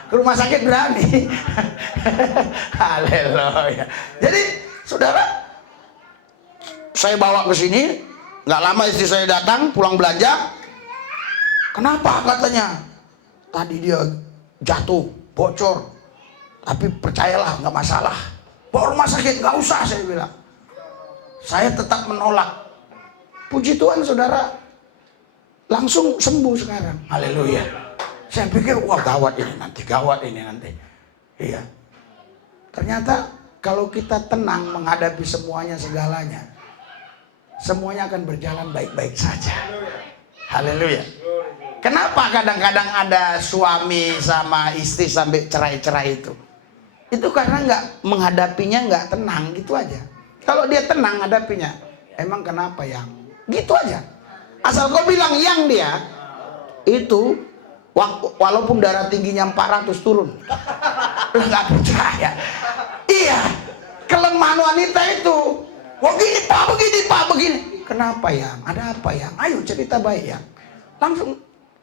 ke rumah sakit berani. Haleluya. Jadi saudara, saya bawa ke sini, nggak lama istri saya datang pulang belanja. Kenapa katanya? Tadi dia jatuh, bocor. Tapi percayalah nggak masalah. Bawa rumah sakit nggak usah, saya bilang. Saya tetap menolak. Puji Tuhan saudara, langsung sembuh sekarang. Haleluya. Saya pikir wah gawat ini nanti. Iya. Ternyata kalau kita tenang menghadapi semuanya segalanya, semuanya akan berjalan baik-baik saja. Haleluya. Kenapa kadang-kadang ada suami sama istri sampai cerai-cerai itu? Itu karena nggak menghadapinya nggak tenang, gitu aja. Kalau dia tenang hadapinya, emang kenapa yang? Gitu aja. Asal kau bilang yang dia itu, walaupun darah tingginya 400 turun, nggak percaya. Iya, kelemahan wanita itu. Wah begini pak, begini. Kenapa yang? Ada apa yang? Ayo cerita baik ya. Langsung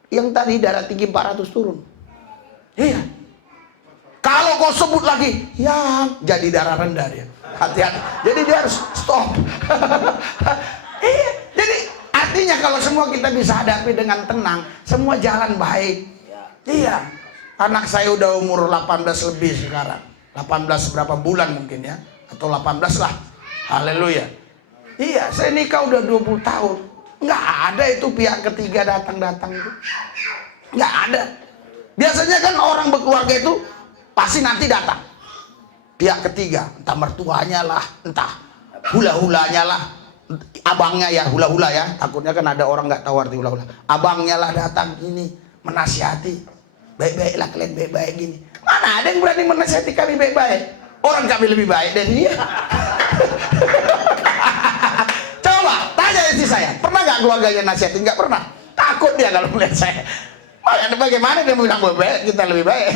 yang tadi darah tinggi 400 turun. Iya. Kalau kau sebut lagi, yang jadi darah rendah dia. Hati-hati. Jadi dia harus stop. Iya. Jadi artinya kalau semua kita bisa hadapi dengan tenang, semua jalan baik. Iya. Anak saya udah umur 18 lebih sekarang. 18 berapa bulan mungkin ya, atau 18 lah. Haleluya. Iya, saya nikah udah 20 tahun. Nggak ada itu pihak ketiga datang-datang itu. Nggak ada. Biasanya kan orang berkeluarga itu pasti nanti datang pihak ketiga, entah mertuanya lah, entah hula-hulanya lah, abangnya ya, hula-hula ya, takutnya kan ada orang nggak tahu arti hula-hula. Abangnya lah datang ini menasihati, baik-baiklah kalian, baik-baik gini. Mana ada yang berani menasihati kami baik-baik? Orang kami lebih baik dari dia. Coba tanya istri saya, pernah nggak keluarganya nasihatin? Nggak pernah. Takut dia kalau melihat saya. Bagaimana dia bilang baik, kita lebih baik.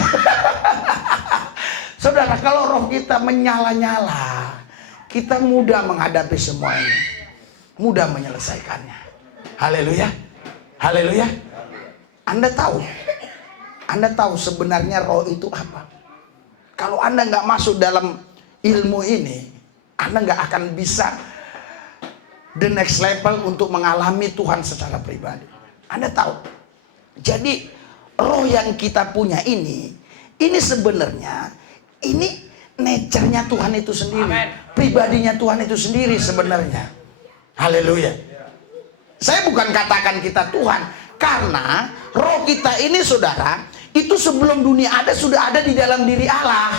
Saudara, kalau roh kita menyala-nyala, kita mudah menghadapi semua ini, mudah menyelesaikannya. Haleluya. Haleluya. Anda tahu sebenarnya roh itu apa? Kalau Anda nggak masuk dalam ilmu ini, Anda nggak akan bisa the next level untuk mengalami Tuhan secara pribadi. Anda tahu? Jadi roh yang kita punya ini sebenarnya ini nature-nya Tuhan itu sendiri. Amen. Pribadinya Tuhan itu sendiri sebenarnya. Haleluya. Saya bukan katakan kita Tuhan, karena roh kita ini saudara, itu sebelum dunia ada sudah ada di dalam diri Allah.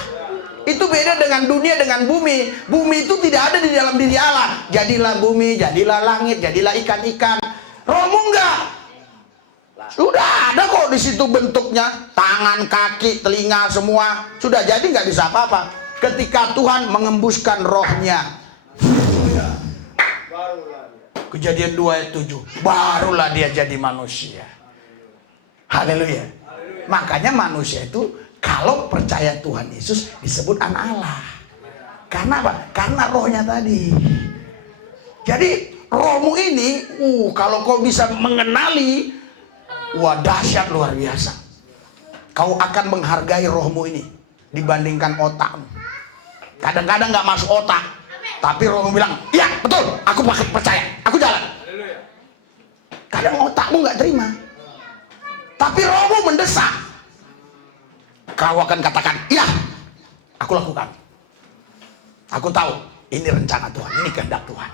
Itu beda dengan dunia, dengan bumi. Bumi itu tidak ada di dalam diri Allah. Jadilah bumi, jadilah langit, jadilah ikan-ikan. Rohmu enggak. Sudah ada kok di situ bentuknya, tangan, kaki, telinga, semua sudah jadi, nggak bisa apa-apa. Ketika Tuhan mengembuskan rohnya, Kejadian 2 ayat 7, barulah dia jadi manusia. Haleluya. Makanya manusia itu kalau percaya Tuhan Yesus disebut anak Allah. Karena apa? Karena rohnya tadi. Jadi rohmu ini, kalau kau bisa mengenali, wah dahsyat, luar biasa. Kau akan menghargai rohmu ini dibandingkan otakmu. Kadang-kadang nggak masuk otak, tapi rohmu bilang, iya betul, aku percaya, aku jalan. Kadang otakmu nggak terima, tapi rohmu mendesak. Kau akan katakan, iya, aku lakukan. Aku tahu ini rencana Tuhan, ini kehendak Tuhan.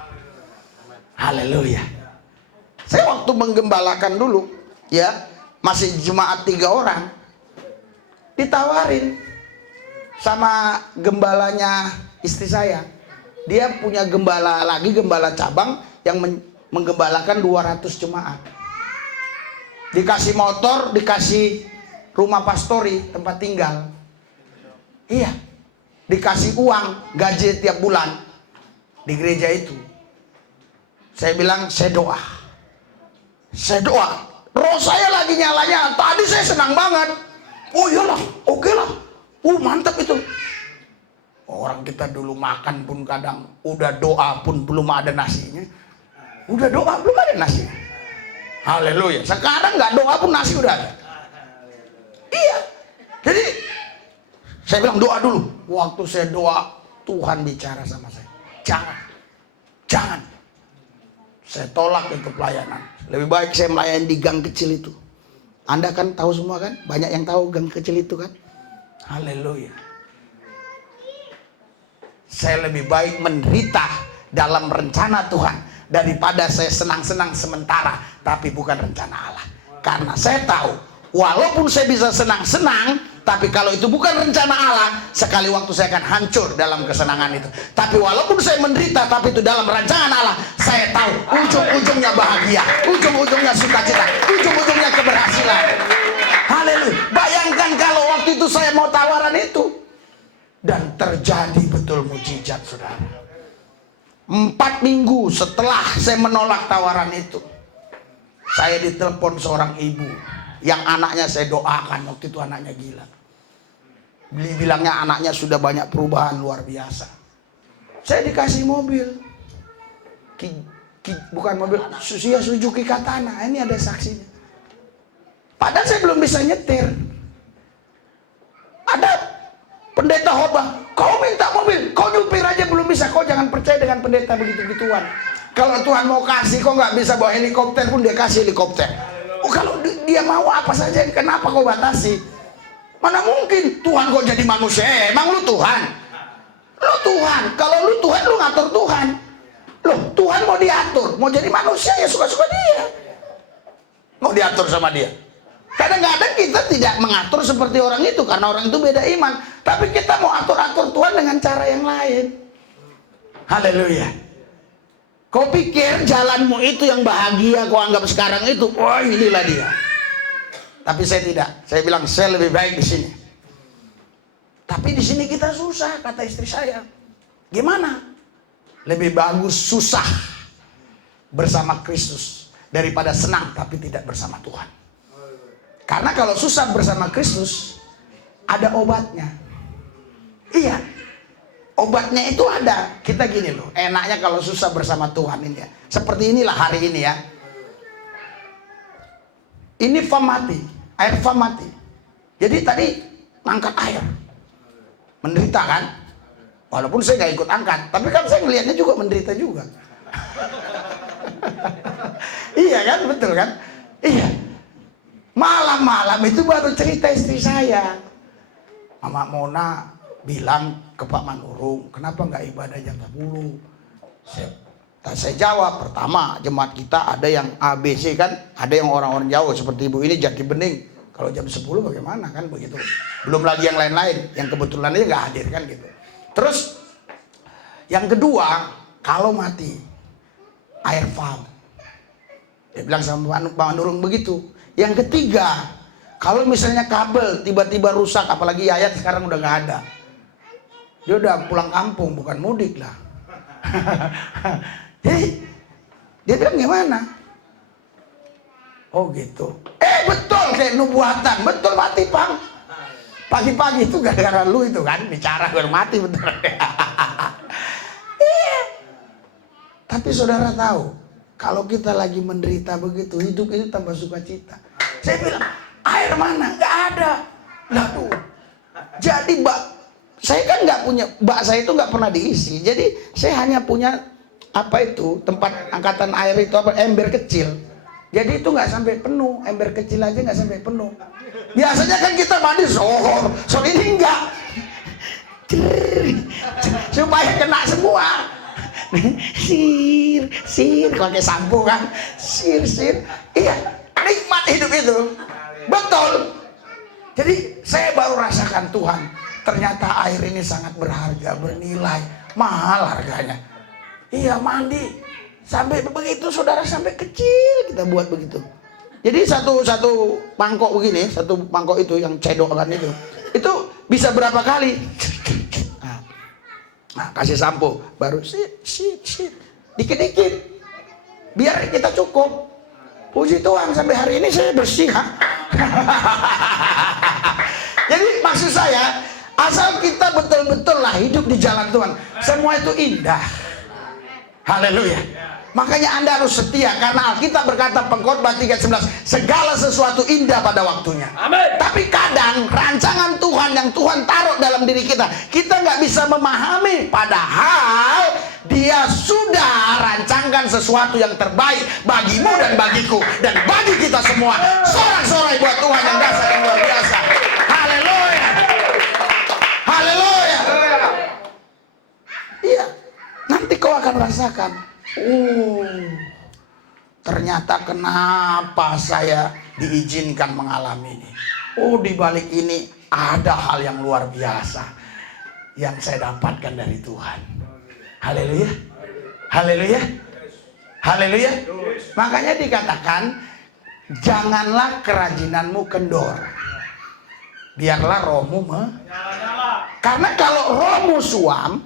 Haleluya. Saya waktu menggembalakan dulu, ya, masih jemaat 3 orang, ditawarin sama gembalanya istri saya. Dia punya gembala lagi, gembala cabang yang menggembalakan 200 jemaat. Dikasih motor, dikasih rumah pastori, tempat tinggal. Iya, dikasih uang, gaji tiap bulan di gereja itu. Saya bilang, saya doa. Roh saya lagi nyalanya. Tadi saya senang banget. Oh iyalah, oke lah. Mantap itu. Orang kita dulu makan pun kadang, udah doa pun belum ada nasinya. Udah doa belum ada nasinya. Haleluya. Sekarang nggak doa pun nasi udah ada. Iya. Jadi saya bilang doa dulu. Waktu saya doa, Tuhan bicara sama saya. Jangan. Saya tolak itu pelayanan. Lebih baik saya melayani di gang kecil itu. Anda kan tahu semua kan? Banyak yang tahu gang kecil itu kan? Haleluya. Saya lebih baik menderita dalam rencana Tuhan daripada saya senang-senang sementara tapi bukan rencana Allah. Karena saya tahu walaupun saya bisa senang-senang, tapi kalau itu bukan rencana Allah, sekali waktu saya akan hancur dalam kesenangan itu. Tapi walaupun saya menderita, tapi itu dalam rancangan Allah, saya tahu ujung-ujungnya bahagia, ujung-ujungnya sukacita, ujung-ujungnya keberhasilan. Haleluya. Bayangkan kalau waktu itu saya mau tawaran itu, dan terjadi betul mujizat, saudara. 4 minggu setelah saya menolak tawaran itu, saya ditelepon seorang ibu yang anaknya saya doakan. Waktu itu anaknya gila. Bilangnya anaknya sudah banyak perubahan luar biasa. Saya dikasih mobil. Bukan mobil, Suzuki Katana. Ini ada saksinya. Padahal saya belum bisa nyetir. Ada pendeta khotbah, kau minta mobil, kau nyupir aja belum bisa. Kau jangan percaya dengan pendeta begitu-gituan. Kalau Tuhan mau kasih, kau nggak bisa bawa helikopter pun dia kasih helikopter. Kalau dia mau apa saja, kenapa kau batasi? Mana mungkin Tuhan kok jadi manusia? Emang lu Tuhan? Lu Tuhan. Kalau lu Tuhan, lu ngatur Tuhan. Loh, Tuhan mau diatur, mau jadi manusia ya suka-suka dia. Mau diatur sama dia. Kadang-kadang kita tidak mengatur seperti orang itu karena orang itu beda iman. Tapi kita mau atur-atur Tuhan dengan cara yang lain. Haleluya. Kau pikir jalanmu itu yang bahagia kau anggap sekarang itu, wah inilah dia. Tapi saya tidak. Saya bilang saya lebih baik di sini. Tapi di sini kita susah, kata istri saya. Gimana? Lebih bagus susah bersama Kristus daripada senang tapi tidak bersama Tuhan. Karena kalau susah bersama Kristus ada obatnya. Iya. Obatnya itu ada. Kita gini loh, enaknya kalau susah bersama Tuhan ini ya. Seperti inilah hari ini ya. Ini fam mati, air fam mati. Jadi tadi angkat air. Menderita kan? Walaupun saya gak ikut angkat, tapi kan saya ngelihatnya juga menderita juga. Iya kan, betul kan? Iya. Malam-malam itu baru cerita istri saya. Mama Mona bilang ke Pak Manurung, kenapa nggak ibadah jam 10? Saya jawab, pertama jemaat kita ada yang ABC kan, ada yang orang-orang Jawa seperti ibu ini Jati Bening. Kalau jam 10 bagaimana kan begitu. Belum lagi yang lain-lain yang kebetulan aja nggak hadir kan gitu. Terus yang kedua, kalau mati air pump. Dia bilang sama Pak Manurung begitu. Yang ketiga, kalau misalnya kabel tiba-tiba rusak, apalagi Yayat sekarang udah nggak ada. Dia udah pulang kampung, bukan mudik lah. Jadi dia bilang gimana? Oh gitu. Betul kayak nubuatan, betul mati Pang. Pagi-pagi itu gara-gara lu itu kan bicara gue mati betul. Tapi saudara tahu, kalau kita lagi menderita begitu, hidup itu tambah sukacita. Saya bilang, air mana? Nggak ada. Lalu, jadi saya kan nggak punya, bak saya itu nggak pernah diisi. Jadi saya hanya punya apa itu tempat angkatan air itu apa ember kecil. Jadi itu nggak sampai penuh, ember kecil aja nggak sampai penuh. Biasanya kan kita mandi soal ini enggak, supaya kena semua. Sir, pakai sampo kan, sir. Iya, nikmat hidup itu, betul. Jadi saya baru rasakan Tuhan. Ternyata air ini sangat berharga, bernilai, mahal harganya. Iya mandi. Sampai begitu saudara, sampai kecil kita buat begitu. Jadi satu mangkok begini, satu mangkok itu yang cedok kan itu bisa berapa kali? Nah, kasih sampo, baru sit, dikit-dikit, biar kita cukup. Puji Tuhan sampai hari ini saya bersih. Jadi maksud saya, asal kita betul-betul lah hidup di jalan Tuhan, semua itu indah. Haleluya. Makanya Anda harus setia, karena Alkitab berkata Pengkhotbah 3:11, segala sesuatu indah pada waktunya. Amin. Tapi kadang rancangan Tuhan yang Tuhan taruh dalam diri kita nggak bisa memahami, padahal Dia sudah rancangkan sesuatu yang terbaik bagimu dan bagiku dan bagi kita semua. Sorak-sorai buat Tuhan yang dahsyat dan luar biasa. Haleluya. Haleluya. Iya. Nanti kau akan rasakan. Ternyata kenapa saya diizinkan mengalami ini. Di balik ini ada hal yang luar biasa yang saya dapatkan dari Tuhan. Haleluya. Haleluya. Haleluya. Makanya dikatakan, janganlah kerajinanmu kendor, biarlah rohmu karena kalau rohmu suam,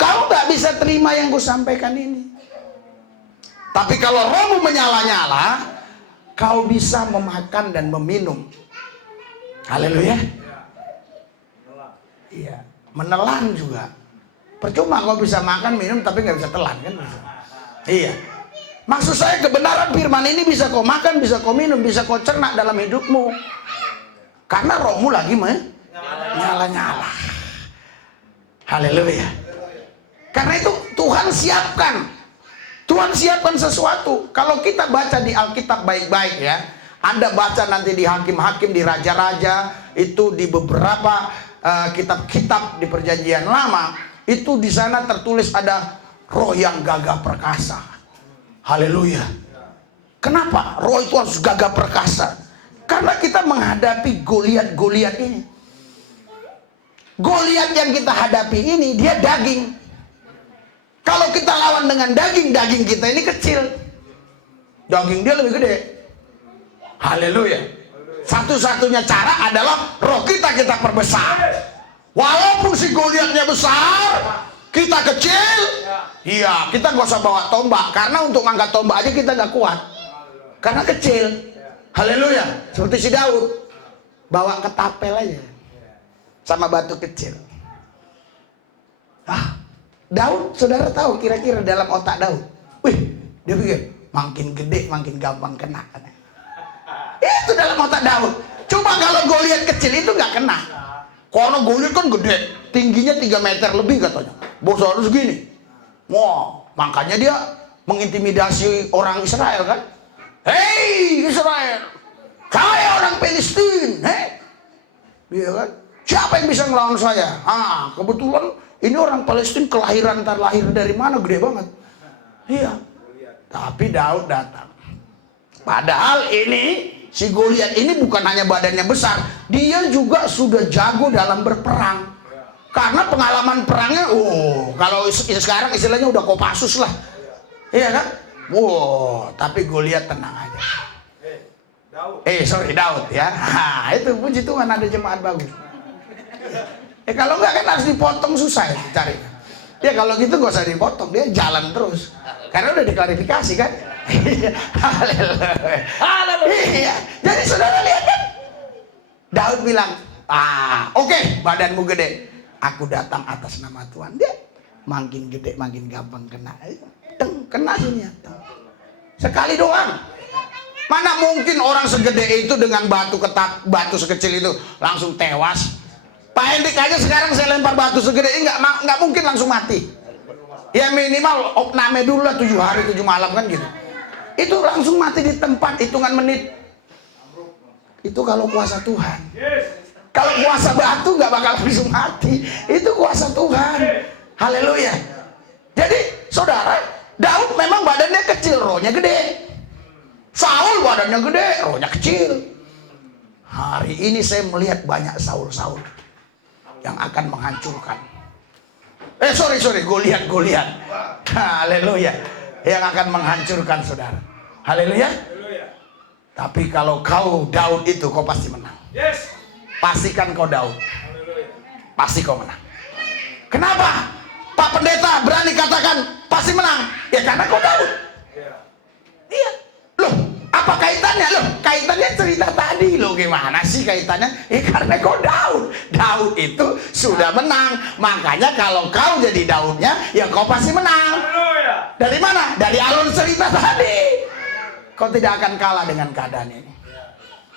kau gak bisa terima yang kusampaikan ini. Tapi kalau rohmu menyala-nyala, kau bisa memakan dan meminum. Haleluya. Iya, menelan juga. Percuma kau bisa makan, minum, tapi nggak bisa telan kan? Iya. Maksud saya kebenaran firman ini bisa kau makan, bisa kau minum, bisa kau cerna dalam hidupmu. Karena rohmu lagi menyala-nyala. Haleluya. Karena itu Tuhan siapkan sesuatu. Kalau kita baca di Alkitab baik-baik ya, Anda baca nanti di Hakim-Hakim, di Raja-Raja, itu di beberapa kitab-kitab di Perjanjian Lama, itu di sana tertulis ada roh yang gagah perkasa. Haleluya. Kenapa roh itu harus gagah perkasa? Karena kita menghadapi Goliat ini. Goliat yang kita hadapi ini dia daging. Kalau kita lawan dengan daging kita ini kecil. Daging dia lebih gede. Haleluya. Satu-satunya cara adalah roh kita perbesar. Walaupun si Goliatnya besar, kita kecil. Iya, kita gak usah bawa tombak. Karena untuk ngangkat tombak aja kita gak kuat. Karena kecil. Haleluya. Seperti si Daud, bawa ketapel aja sama batu kecil. Daud, saudara tahu kira-kira dalam otak Daud, dia pikir makin gede makin gampang kena. Itu dalam otak Daud. Coba kalau Goliat kecil itu nggak kena. Karena Goliat kan gede, tingginya 3 meter lebih katanya. Bos harus gini. Wah, makanya dia mengintimidasi orang Israel kan. Hei Israel, saya orang Palestina. Iya kan? Siapa yang bisa ngelawan saya? Kebetulan ini orang Palestina kelahiran, lahir dari mana, gede banget. Iya. Tapi Daud datang. Padahal ini si Goliat ini bukan hanya badannya besar, dia juga sudah jago dalam berperang. Karena pengalaman perangnya, kalau sekarang istilahnya udah Kopassus lah. Iya kan? Tapi Goliat tenang aja. Daud ya. Itu puji Tuhan ada jemaat bagus. Kalau enggak kan harus dipotong, susah ya cari. Ya kalau gitu gak usah dipotong, dia jalan terus. Karena udah diklarifikasi kan. Haleluya. Jadi saudara lihat kan, Daud bilang, oke, badanmu gede, aku datang atas nama Tuhan. Dia makin gede makin gampang kena. Kena sini ya. Sekali doang. Mana mungkin orang segede itu dengan batu sekecil itu langsung tewas. Pak Hendrik aja sekarang saya lempar batu segede ini nggak mungkin langsung mati. Ya minimal opname dulu lah 7 hari 7 malam kan gitu. Itu langsung mati di tempat, hitungan menit. Itu kalau kuasa Tuhan. Kalau kuasa batu nggak bakal langsung mati. Itu kuasa Tuhan. Haleluya. Jadi saudara, Daud memang badannya kecil, rohnya gede. Saul badannya gede, rohnya kecil. Hari ini saya melihat banyak Saul-Saul yang akan menghancurkan. Goliat. Haleluya. Yang akan menghancurkan saudara. Haleluya. Tapi kalau kau Daud itu, kau pasti menang. Pastikan kau Daud. Pasti kau menang. Kenapa Pak Pendeta berani katakan pasti menang? Ya karena kau Daud. Iya. Loh, apa kaitannya? Kaitannya cerita tadi loh. Gimana sih kaitannya? Karena kau Daud. Daud itu sudah menang. Makanya kalau kau jadi Daudnya, ya kau pasti menang. Dari mana? Dari alur cerita tadi. Kau tidak akan kalah dengan keadaan ini.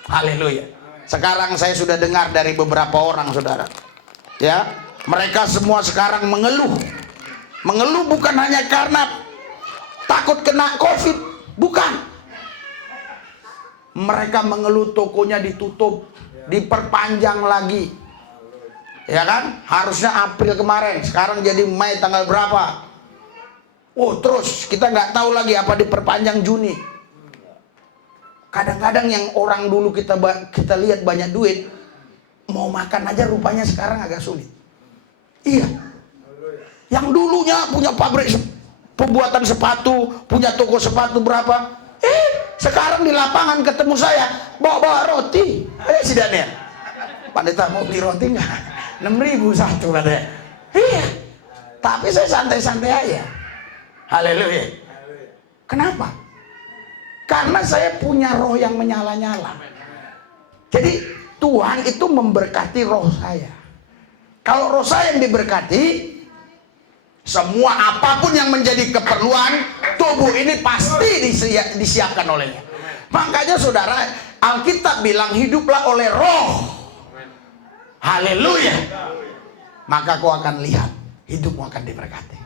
Haleluya. Sekarang saya sudah dengar dari beberapa orang saudara. Ya, mereka semua sekarang mengeluh. Mengeluh bukan hanya karena takut kena COVID. Bukan. Mereka mengeluh tokonya ditutup, diperpanjang lagi. Ya kan? Harusnya April kemarin, sekarang jadi Mei tanggal berapa? Terus kita nggak tahu lagi apa diperpanjang Juni. Kadang-kadang yang orang dulu kita lihat banyak duit, mau makan aja rupanya sekarang agak sulit. Iya. Yang dulunya punya pabrik pembuatan sepatu, punya toko sepatu berapa? Sekarang di lapangan ketemu saya bawa roti. Si Daniel, Pendeta mau beli roti nggak? 6.000 satu katanya. Iya. Tapi saya santai-santai aja. Haleluya. Kenapa? Karena saya punya roh yang menyala-nyala. Jadi Tuhan itu memberkati roh saya. Kalau roh saya yang diberkati, semua apapun yang menjadi keperluan tubuh ini pasti disiapkan olehnya. Makanya saudara, Alkitab bilang hiduplah oleh roh. Haleluya. Maka kau akan lihat hidupmu akan diberkati.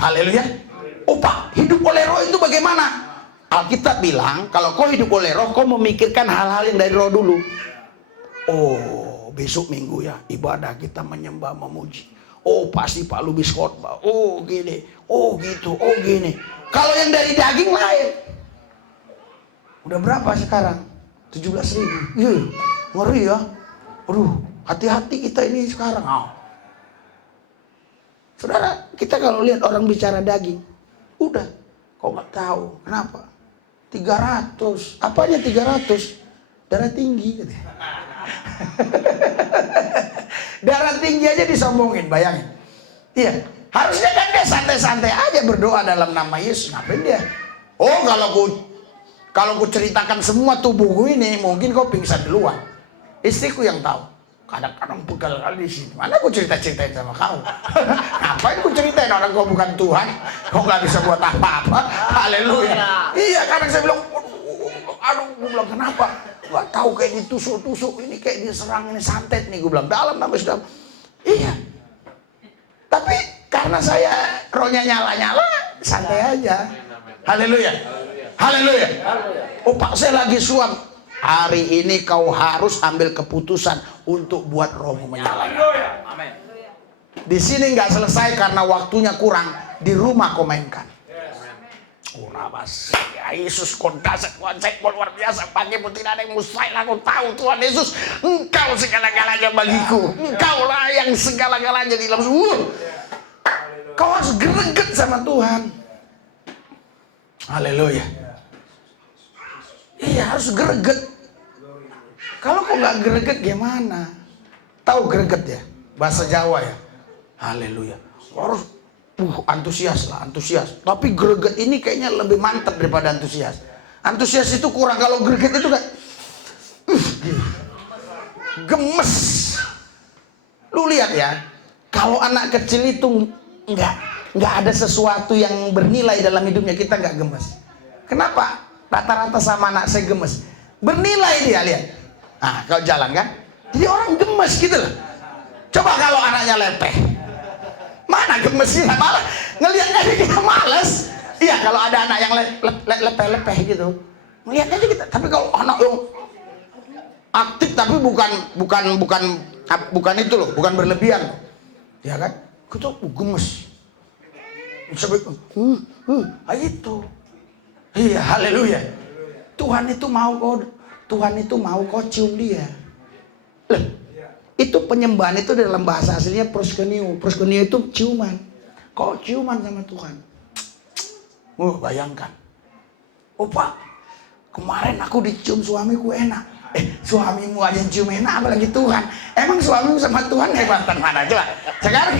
Haleluya. Pak, hidup oleh roh itu bagaimana? Alkitab bilang kalau kau hidup oleh roh, kau memikirkan hal-hal yang dari roh dulu. Besok minggu ya ibadah kita menyembah memuji. Pasti Pak Lubis khotbah. Gini. Gitu. Gini. Kalau yang dari daging lain. Udah berapa sekarang? 17.000. Ngeri ya. Hati-hati kita ini sekarang. Saudara, kita kalau lihat orang bicara daging, udah. Kau nggak tahu. Kenapa? 300. Apanya 300? Darah tinggi. Darah tinggi aja disombongin, bayangin. Iya, harusnya kan dia santai-santai aja berdoa dalam nama Yesus. Ngapain dia? Kalau ku ceritakan semua tubuhku ini, mungkin kau pingsan duluan. Istriku yang tahu. Kadang-kadang pegal kali di sini. Mana ku cerita-ceritain sama kau? Ngapain ku ceritain orang kau bukan Tuhan? Kau nggak bisa buat apa-apa. Haleluya. Iya, kadang saya bilang, gue bilang kenapa? Gak tahu kayak ditusuk-tusuk ini, kayak diserang ini, santet nih, gue bilang dalam nama sudah. Iya. Tapi karena saya rohnya nyala-nyala, santai aja. Haleluya. Haleluya. Pak, saya lagi suam. Hari ini kau harus ambil keputusan untuk buat rohmu menyala. Di sini nggak selesai karena waktunya kurang. Di rumah kau mainkan. Urabas, ya Yesus kondaset konsep luar biasa. Bagimu tidak ada yang mustahil. Aku tahu Tuhan Yesus, Engkau segala-galanya bagiku. Engkaulah yang segala-galanya di dalam. Kau harus greget sama Tuhan. Haleluya. Iya, harus greget. Kalau kau nggak greget gimana? Tahu greget ya? Bahasa Jawa ya. Haleluya. Harus antusias lah, antusias. Tapi greget ini kayaknya lebih mantap daripada antusias. Antusias itu kurang, kalau greget itu kayak gemes. Lu lihat ya, kalau anak kecil itu nggak ada sesuatu yang bernilai dalam hidupnya, kita nggak gemes. Kenapa? Rata-rata sama anak saya gemes. Bernilai dia, lihat. Nah, kalau jalan kan, jadi orang gemes gitu loh. Coba kalau anaknya lepeh, mana gemesnya, malah ngelihatnya kita males. Iya, kalau ada anak yang lepeh-lepeh gitu, ngelihatnya aja kita. Tapi kalau anak yang aktif tapi bukan itu loh, bukan berlebihan, ya kan? Kita gemes. Sampai itu. Iya, haleluya. Tuhan itu mau kau cium dia. Loh, itu penyembahan itu dalam bahasa aslinya proskuneo. Proskuneo itu ciuman. Kau ciuman sama Tuhan. Bayangkan. Pak, kemarin aku dicium suamiku enak. Suamimu aja cium enak, apalagi Tuhan. Emang suamimu sama Tuhan hebatan mana? Coba. Sekarang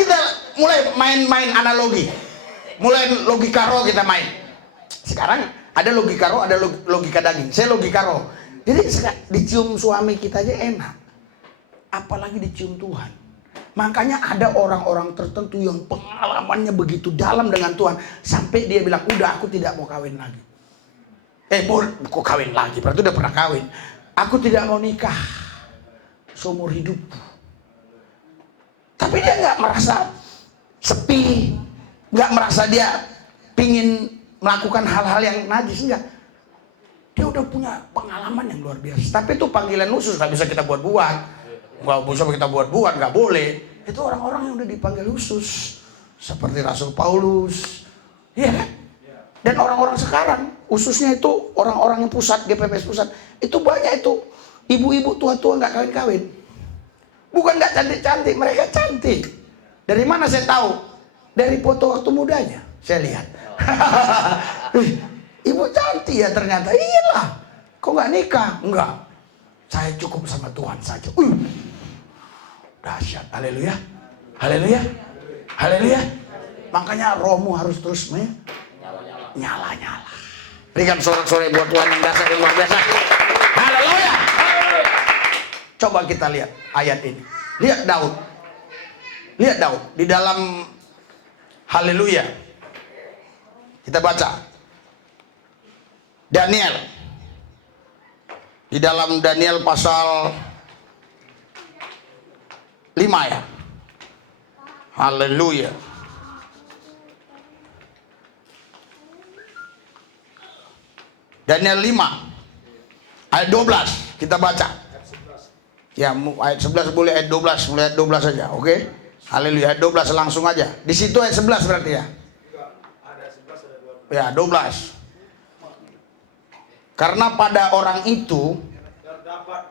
kita mulai main analogi. Mulai logika roh kita main. Sekarang ada logika roh, ada logika daging. Saya logika roh. Jadi dicium suami kita aja enak, apalagi dicium Tuhan. Makanya ada orang-orang tertentu yang pengalamannya begitu dalam dengan Tuhan, sampai dia bilang, udah aku tidak mau kawin lagi. Kok kawin lagi? Berarti udah pernah kawin. Aku tidak mau nikah seumur hidupku. Tapi dia nggak merasa sepi, nggak merasa dia pingin melakukan hal-hal yang najis, enggak. Dia udah punya pengalaman yang luar biasa. Tapi itu panggilan khusus, nggak bisa kita buat-buat. Nggak bisa kita buat-buat, nggak boleh. Itu orang-orang yang udah dipanggil khusus, seperti Rasul Paulus, iya kan? Dan orang-orang sekarang, khususnya itu orang-orang yang pusat, GPPS pusat, itu banyak itu ibu-ibu tua-tua nggak kawin-kawin. Bukan nggak cantik-cantik, mereka cantik. Dari mana saya tahu? Dari foto waktu mudanya, saya lihat. Ibu cantik ya ternyata. Iyalah, kok nggak nikah? Enggak, saya cukup sama Tuhan saja. Dahsyat, haleluya, haleluya, haleluya. Makanya rohmu harus terus nyala-nyala. Berikan sorak-sorai buat Tuhan yang dahsyat dan luar biasa. Haleluya. Coba kita lihat ayat ini. Lihat Daud. Lihat Daud di dalam haleluya. Kita baca Daniel. Di dalam Daniel pasal 5 ya. Haleluya. Daniel 5 ayat 12 kita baca. Ya, ayat 11 boleh, ayat 12, mulai ayat 12 saja, oke? Haleluya, ayat 12 langsung aja. Di situ ayat 11 berarti ya. Ya, 12. Karena pada orang itu,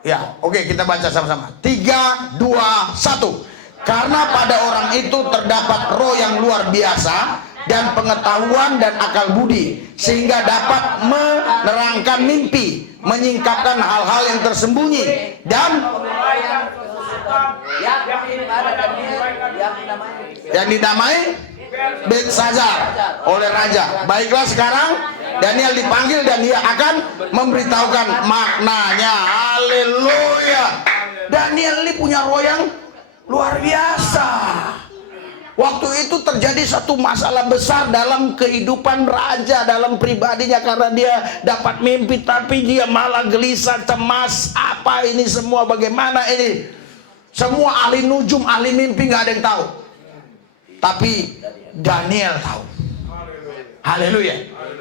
ya, oke, kita baca sama-sama. 3, 2, 1. Karena pada orang itu terdapat roh yang luar biasa dan pengetahuan dan akal budi, sehingga dapat menerangkan mimpi, menyingkapkan hal-hal yang tersembunyi, dan yang dinamai Belsazar oleh raja. Baiklah, sekarang Daniel dipanggil dan dia akan memberitahukan maknanya. Haleluya. Daniel ini punya roh yang luar biasa. Waktu itu terjadi satu masalah besar dalam kehidupan raja, dalam pribadinya, karena dia dapat mimpi tapi dia malah gelisah, cemas. Apa ini semua, bagaimana ini? Semua ahli nujum, ahli mimpi nggak ada yang tahu. Tapi Daniel tahu. Haleluya.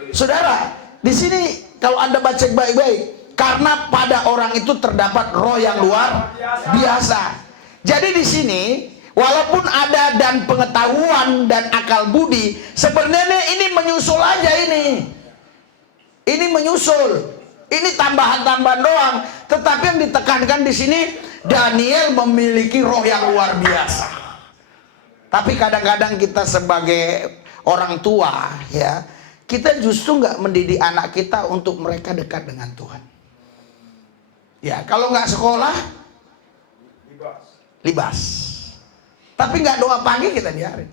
Saudara, di sini kalau Anda baca baik-baik, karena pada orang itu terdapat roh yang luar biasa. Jadi di sini walaupun ada ilmunya dan pengetahuan dan akal budi, sebenarnya ini menyusul aja ini. Ini menyusul. Ini tambahan-tambahan doang. Tetapi yang ditekankan di sini, Daniel memiliki roh yang luar biasa. Tapi kadang-kadang kita sebagai orang tua, ya, kita justru nggak mendidik anak kita untuk mereka dekat dengan Tuhan. Ya, kalau nggak sekolah, libas. Tapi nggak doa pagi kita biarin.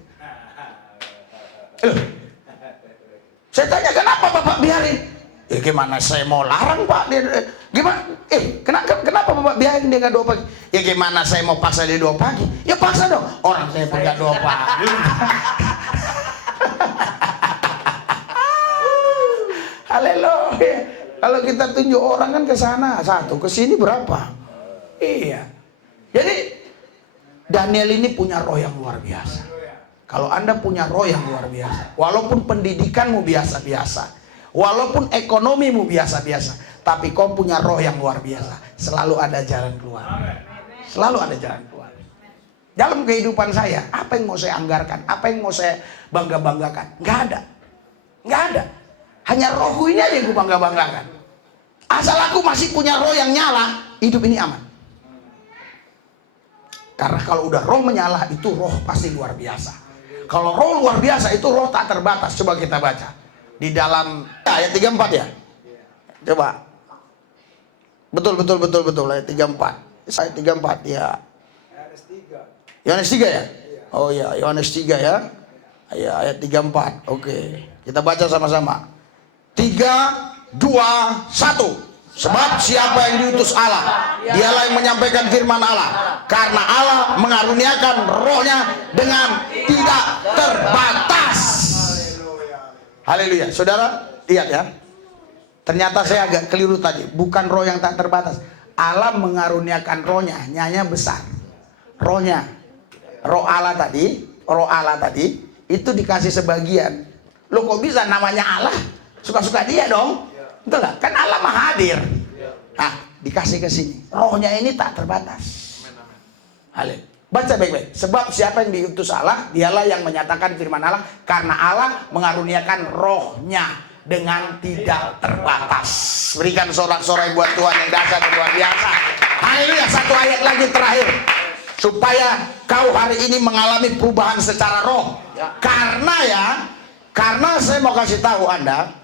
Saya tanya, kenapa Bapak biarin? Ya gimana saya mau larang Pak? Gimana? Kenapa Bapak biarin dia nggak doa pagi? Ya gimana saya mau paksa dia doa pagi? Ya paksa dong. Orang saya pun nggak doa pagi. Haleluya. Kalau kita tunjuk orang kan ke sana satu, ke sini berapa? Iya. Jadi Daniel ini punya roh yang luar biasa. Kalau Anda punya roh yang luar biasa, walaupun pendidikanmu biasa-biasa, walaupun ekonomimu biasa-biasa, tapi kau punya roh yang luar biasa, selalu ada jalan keluar. Selalu ada jalan keluar. Dalam kehidupan saya, apa yang mau saya anggarkan, apa yang mau saya bangga-banggakan? Nggak ada. Nggak ada. Hanya rohku ini aja yang gue bangga-banggakan. Asal aku masih punya roh yang nyala, hidup ini aman. Karena kalau udah roh menyala, itu roh pasti luar biasa. Kalau roh luar biasa, itu roh tak terbatas. Coba kita baca di dalam ayat 34 ya. Coba. Betul ayat 34. Ayat 34 ya. Yohanes 3 ya? Oh ya, Yohanes 3 ya. Ya, ayat 34. Oke. Kita baca sama-sama. 3, 2, 1. Sebab siapa yang diutus Allah, dialah yang menyampaikan firman Allah. Karena Allah mengaruniakan rohnya dengan tidak terbatas. Haleluya. Saudara, lihat ya. Ternyata saya agak keliru tadi. Bukan roh yang tak terbatas. Allah mengaruniakan rohnya, nyanya besar. Rohnya. Roh Allah tadi, itu dikasih sebagian. Loh kok bisa namanya Allah? Suka-suka dia dong. Betul gak? Kan Allah Maha Hadir. Nah, dikasih ke sini. Rohnya ini tak terbatas. Haleluya. Baca baik-baik. Sebab siapa yang diutus Allah, dialah yang menyatakan firman Allah. Karena Allah mengaruniakan rohnya dengan tidak terbatas. Berikan sorak-sorai buat Tuhan yang dahsyat dan luar biasa. Haleluya. Satu ayat lagi terakhir. Supaya kau hari ini mengalami perubahan secara roh. Karena saya mau kasih tahu Anda,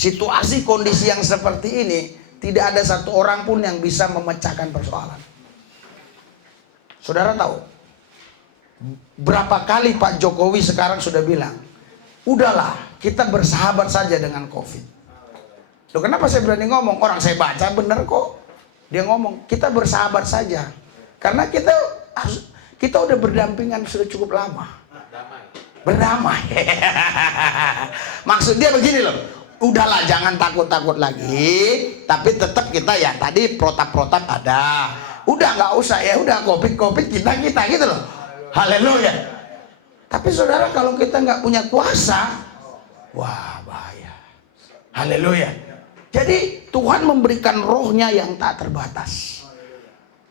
situasi kondisi yang seperti ini, tidak ada satu orang pun yang bisa memecahkan persoalan. Saudara tahu, berapa kali Pak Jokowi sekarang sudah bilang, udahlah kita bersahabat saja dengan COVID. Loh, kenapa saya berani ngomong? Orang saya baca bener kok. Dia ngomong, kita bersahabat saja. Karena kita udah berdampingan sudah cukup lama. Berdamai. Maksud dia begini loh. Udahlah jangan takut-takut lagi, tapi tetap kita ya tadi protap-protap ada. Udah nggak usah ya, udah covid kita gitu loh. Haleluya. Tapi saudara kalau kita nggak punya kuasa, wah bahaya. Haleluya. Jadi Tuhan memberikan rohnya yang tak terbatas.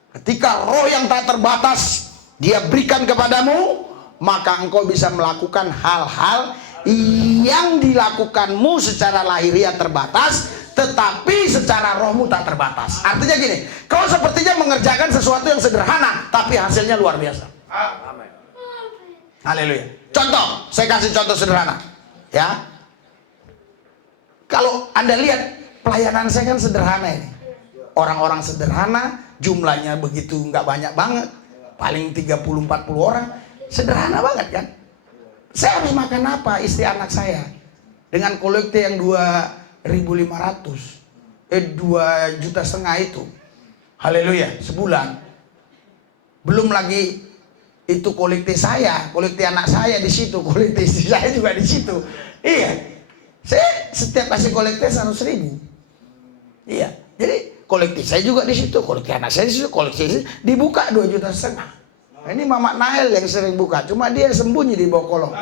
Ketika roh yang tak terbatas Dia berikan kepadamu, maka engkau bisa melakukan hal-hal yang dilakukanmu secara lahiriah terbatas, tetapi secara rohmu tak terbatas. Artinya gini, kau sepertinya mengerjakan sesuatu yang sederhana, tapi hasilnya luar biasa. Amin. Haleluya. Contoh, saya kasih contoh sederhana. Ya, kalau Anda lihat pelayanan saya kan sederhana ini. Orang-orang sederhana, jumlahnya begitu nggak banyak banget, paling 30-40 orang, sederhana banget kan. Saya harus makan apa istri anak saya dengan kolekte yang 2.500, 2,5 juta itu. Haleluya, sebulan. Belum lagi itu kolekte saya, kolekte anak saya di situ, kolekte istri saya juga di situ. Iya, saya setiap kasih kolekte 100.000. Iya, jadi kolektif saya juga di situ, kolektif anak saya di situ, kolektif dibuka 2,5 juta. Nah, ini Mama Nael yang sering buka, cuma dia sembunyi di bawah kolong,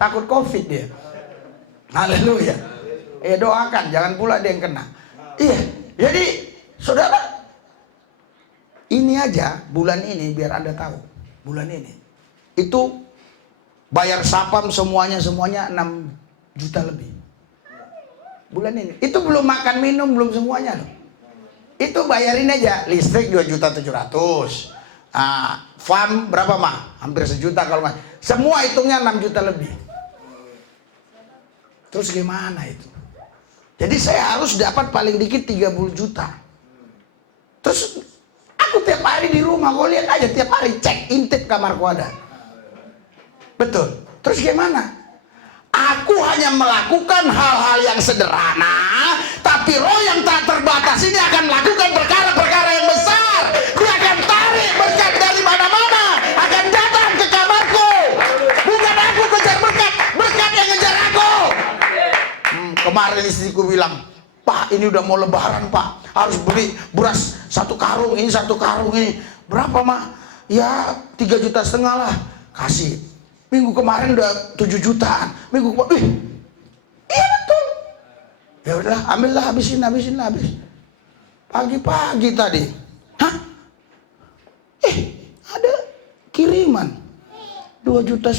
takut COVID dia. Haleluya. Doakan, jangan pula dia yang kena. Iya, jadi saudara, ini aja bulan ini biar Anda tahu, bulan ini itu Bayar sapam semuanya 6 juta lebih. Bulan ini. Itu belum makan minum, belum semuanya loh. Itu bayarin aja. Listrik 2.700.000. Farm berapa mah? Hampir 1 juta kalau nggak. Semua hitungnya 6 juta lebih. Terus gimana itu? Jadi saya harus dapat paling dikit 30 juta. Terus aku tiap hari di rumah, kau lihat aja tiap hari cek intip kamarku ada. Betul. Terus gimana? Aku hanya melakukan hal-hal yang sederhana, tapi roh yang tak terbatas ini akan melakukan perkara-perkara yang besar. Dia akan tarik berkat dari mana-mana, akan datang ke kamarku. Bukan aku kejar berkat, berkat yang ngejar aku. Kemarin istriku bilang, Pak, ini udah mau lebaran, Pak. Harus beli beras 1 karung, ini 1 karung ini. Berapa, Mak? Ya 3,5 juta lah. Kasih. Minggu kemarin udah 7 jutaan. Minggu kemarin, iya betul. Ya udah, ambillah, habisin. Pagi-pagi tadi. Hah? Ada kiriman 2,5 juta.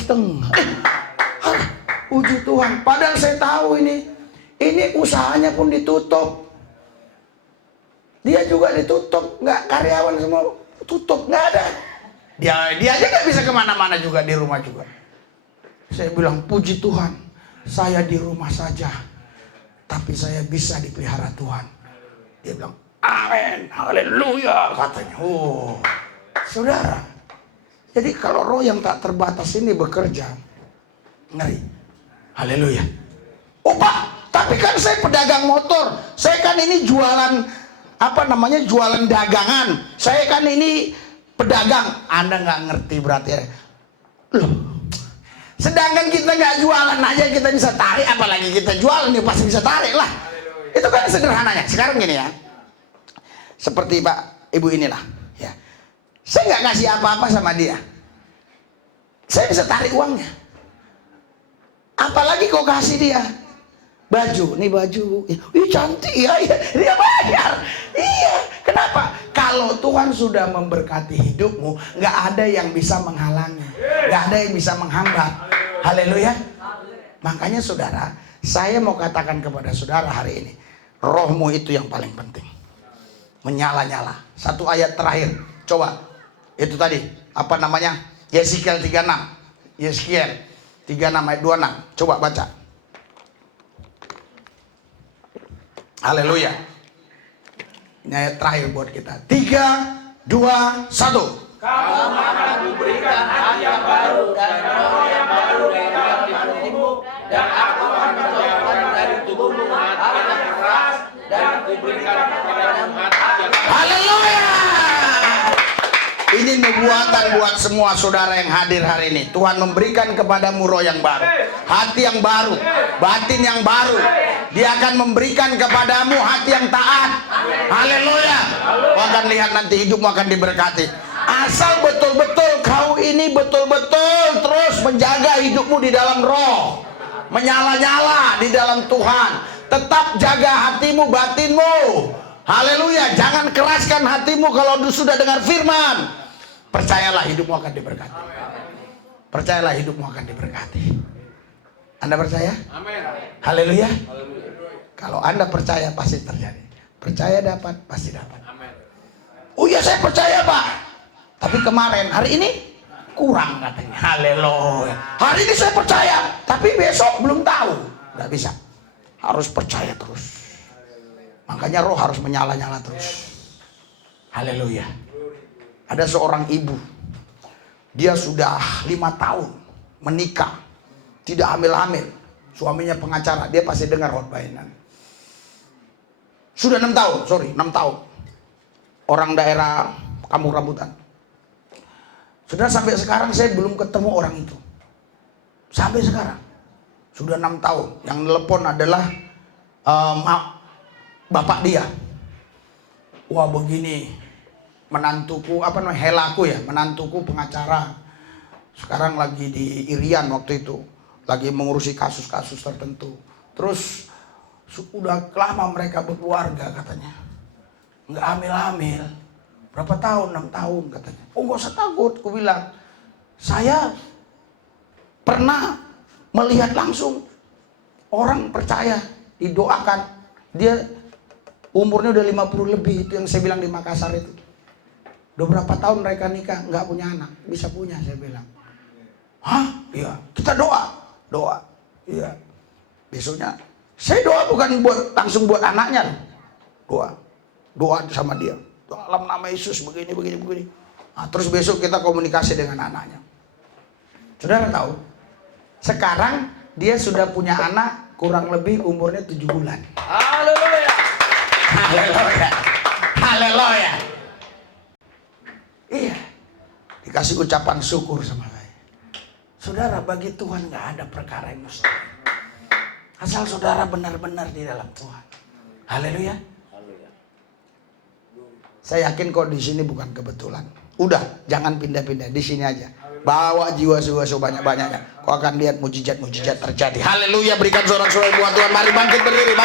Puji Tuhan. Padahal saya tahu ini usahanya pun ditutup. Dia juga ditutup, nggak, karyawan semua tutup, nggak ada. Dia aja nggak bisa kemana-mana juga, di rumah juga. Saya bilang, puji Tuhan, saya di rumah saja, tapi saya bisa dipelihara Tuhan. Dia bilang, amin, haleluya, katanya. Oh, saudara. Jadi kalau roh yang tak terbatas ini bekerja, ngeri. Haleluya. Oh Pak, tapi kan saya pedagang motor. Saya kan ini jualan, jualan dagangan. Saya kan ini pedagang. Anda nggak ngerti berarti ya. Loh, sedangkan kita nggak jualan aja kita bisa tarik, apalagi kita jualan dia pasti bisa tarik lah. Itu kan sederhananya. Sekarang gini ya, seperti Pak Ibu inilah ya, saya nggak kasih apa-apa sama dia, saya bisa tarik uangnya. Apalagi kau kasih dia baju, nih baju, ih cantik ya, dia bayar. Iya, kenapa? Kalau Tuhan sudah memberkati hidupmu, nggak ada yang bisa menghalangi, nggak ada yang bisa menghambat. Haleluya. Makanya saudara, saya mau katakan kepada saudara hari ini, rohmu itu yang paling penting. Menyala-nyala. 1 ayat terakhir, coba. Itu tadi, Yeskiel 36. Yeskiel 36 ayat 26. Coba baca. Haleluya. Ini ayat terakhir buat kita. 3, 2, 1. Kamu akan kuberikan hati yang baru dan roh yang baru dalam hatimu, dan aku akan menjauhkan dari tubuhmu hati yang keras dan kuberikan kepadamu hati yang baru. Haleluya. Ini nubuatan buat semua saudara yang hadir hari ini. Tuhan memberikan kepadamu roh yang baru, hati yang baru, batin yang baru. Dia akan memberikan kepadamu hati yang taat. Haleluya. Kau akan lihat nanti hidupmu akan diberkati. Asal betul-betul kau ini betul-betul terus menjaga hidupmu di dalam roh, menyala-nyala di dalam Tuhan. Tetap jaga hatimu, batinmu. Haleluya. Jangan keraskan hatimu kalau sudah dengar firman. Percayalah hidupmu akan diberkati. Percayalah hidupmu akan diberkati. Anda percaya? Amin. Haleluya. Kalau Anda percaya pasti terjadi. Percaya dapat, pasti dapat. Amin. Oh ya, saya percaya Pak. Tapi kemarin, hari ini kurang katanya. Haleluya. Hari ini saya percaya, tapi besok belum tahu. Nggak bisa. Harus percaya terus. Makanya roh harus menyala-nyala terus. Haleluya. Ada seorang ibu. Dia sudah 5 tahun menikah. Tidak hamil-hamil. Suaminya pengacara. Dia pasti dengar khotbah ini. Sudah 6 tahun. 6 tahun. Orang daerah Kampung Rambutan. Sudah sampai sekarang saya belum ketemu orang itu. Sampai sekarang. Sudah 6 tahun. Yang telepon adalah bapak dia. Wah begini. Menantuku, helaku ya. Menantuku pengacara. Sekarang lagi di Irian waktu itu. Lagi mengurusi kasus-kasus tertentu. Terus sudah lama mereka berkeluarga katanya. Nggak hamil-hamil. Berapa tahun? 6 tahun katanya. Oh gak usah takut, aku bilang. Saya pernah melihat langsung orang percaya, didoakan. Dia umurnya udah 50 lebih, itu yang saya bilang di Makassar itu. Udah berapa tahun mereka nikah, nggak punya anak, bisa punya, saya bilang. Hah? Iya, kita doa. Iya. Besoknya, saya doa bukan langsung buat anaknya. Doa sama dia. Dalam nama Yesus begini. Nah, terus besok kita komunikasi dengan anaknya. Saudara tahu, sekarang dia sudah punya anak kurang lebih umurnya 7 bulan. Haleluya. Haleluya. Iya. Dikasih ucapan syukur sama saya. Saudara, bagi Tuhan nggak ada perkara yang mustahil. Asal saudara benar-benar di dalam Tuhan. Haleluya. Saya yakin kok di sini bukan kebetulan. Udah, jangan pindah-pindah, di sini aja. Bawa jiwa-jiwa sebanyak-banyaknya. Kau akan lihat mujizat-mujizat terjadi. Haleluya, berikan sorak-sorai buat Tuhan. Mari bangkit berdiri.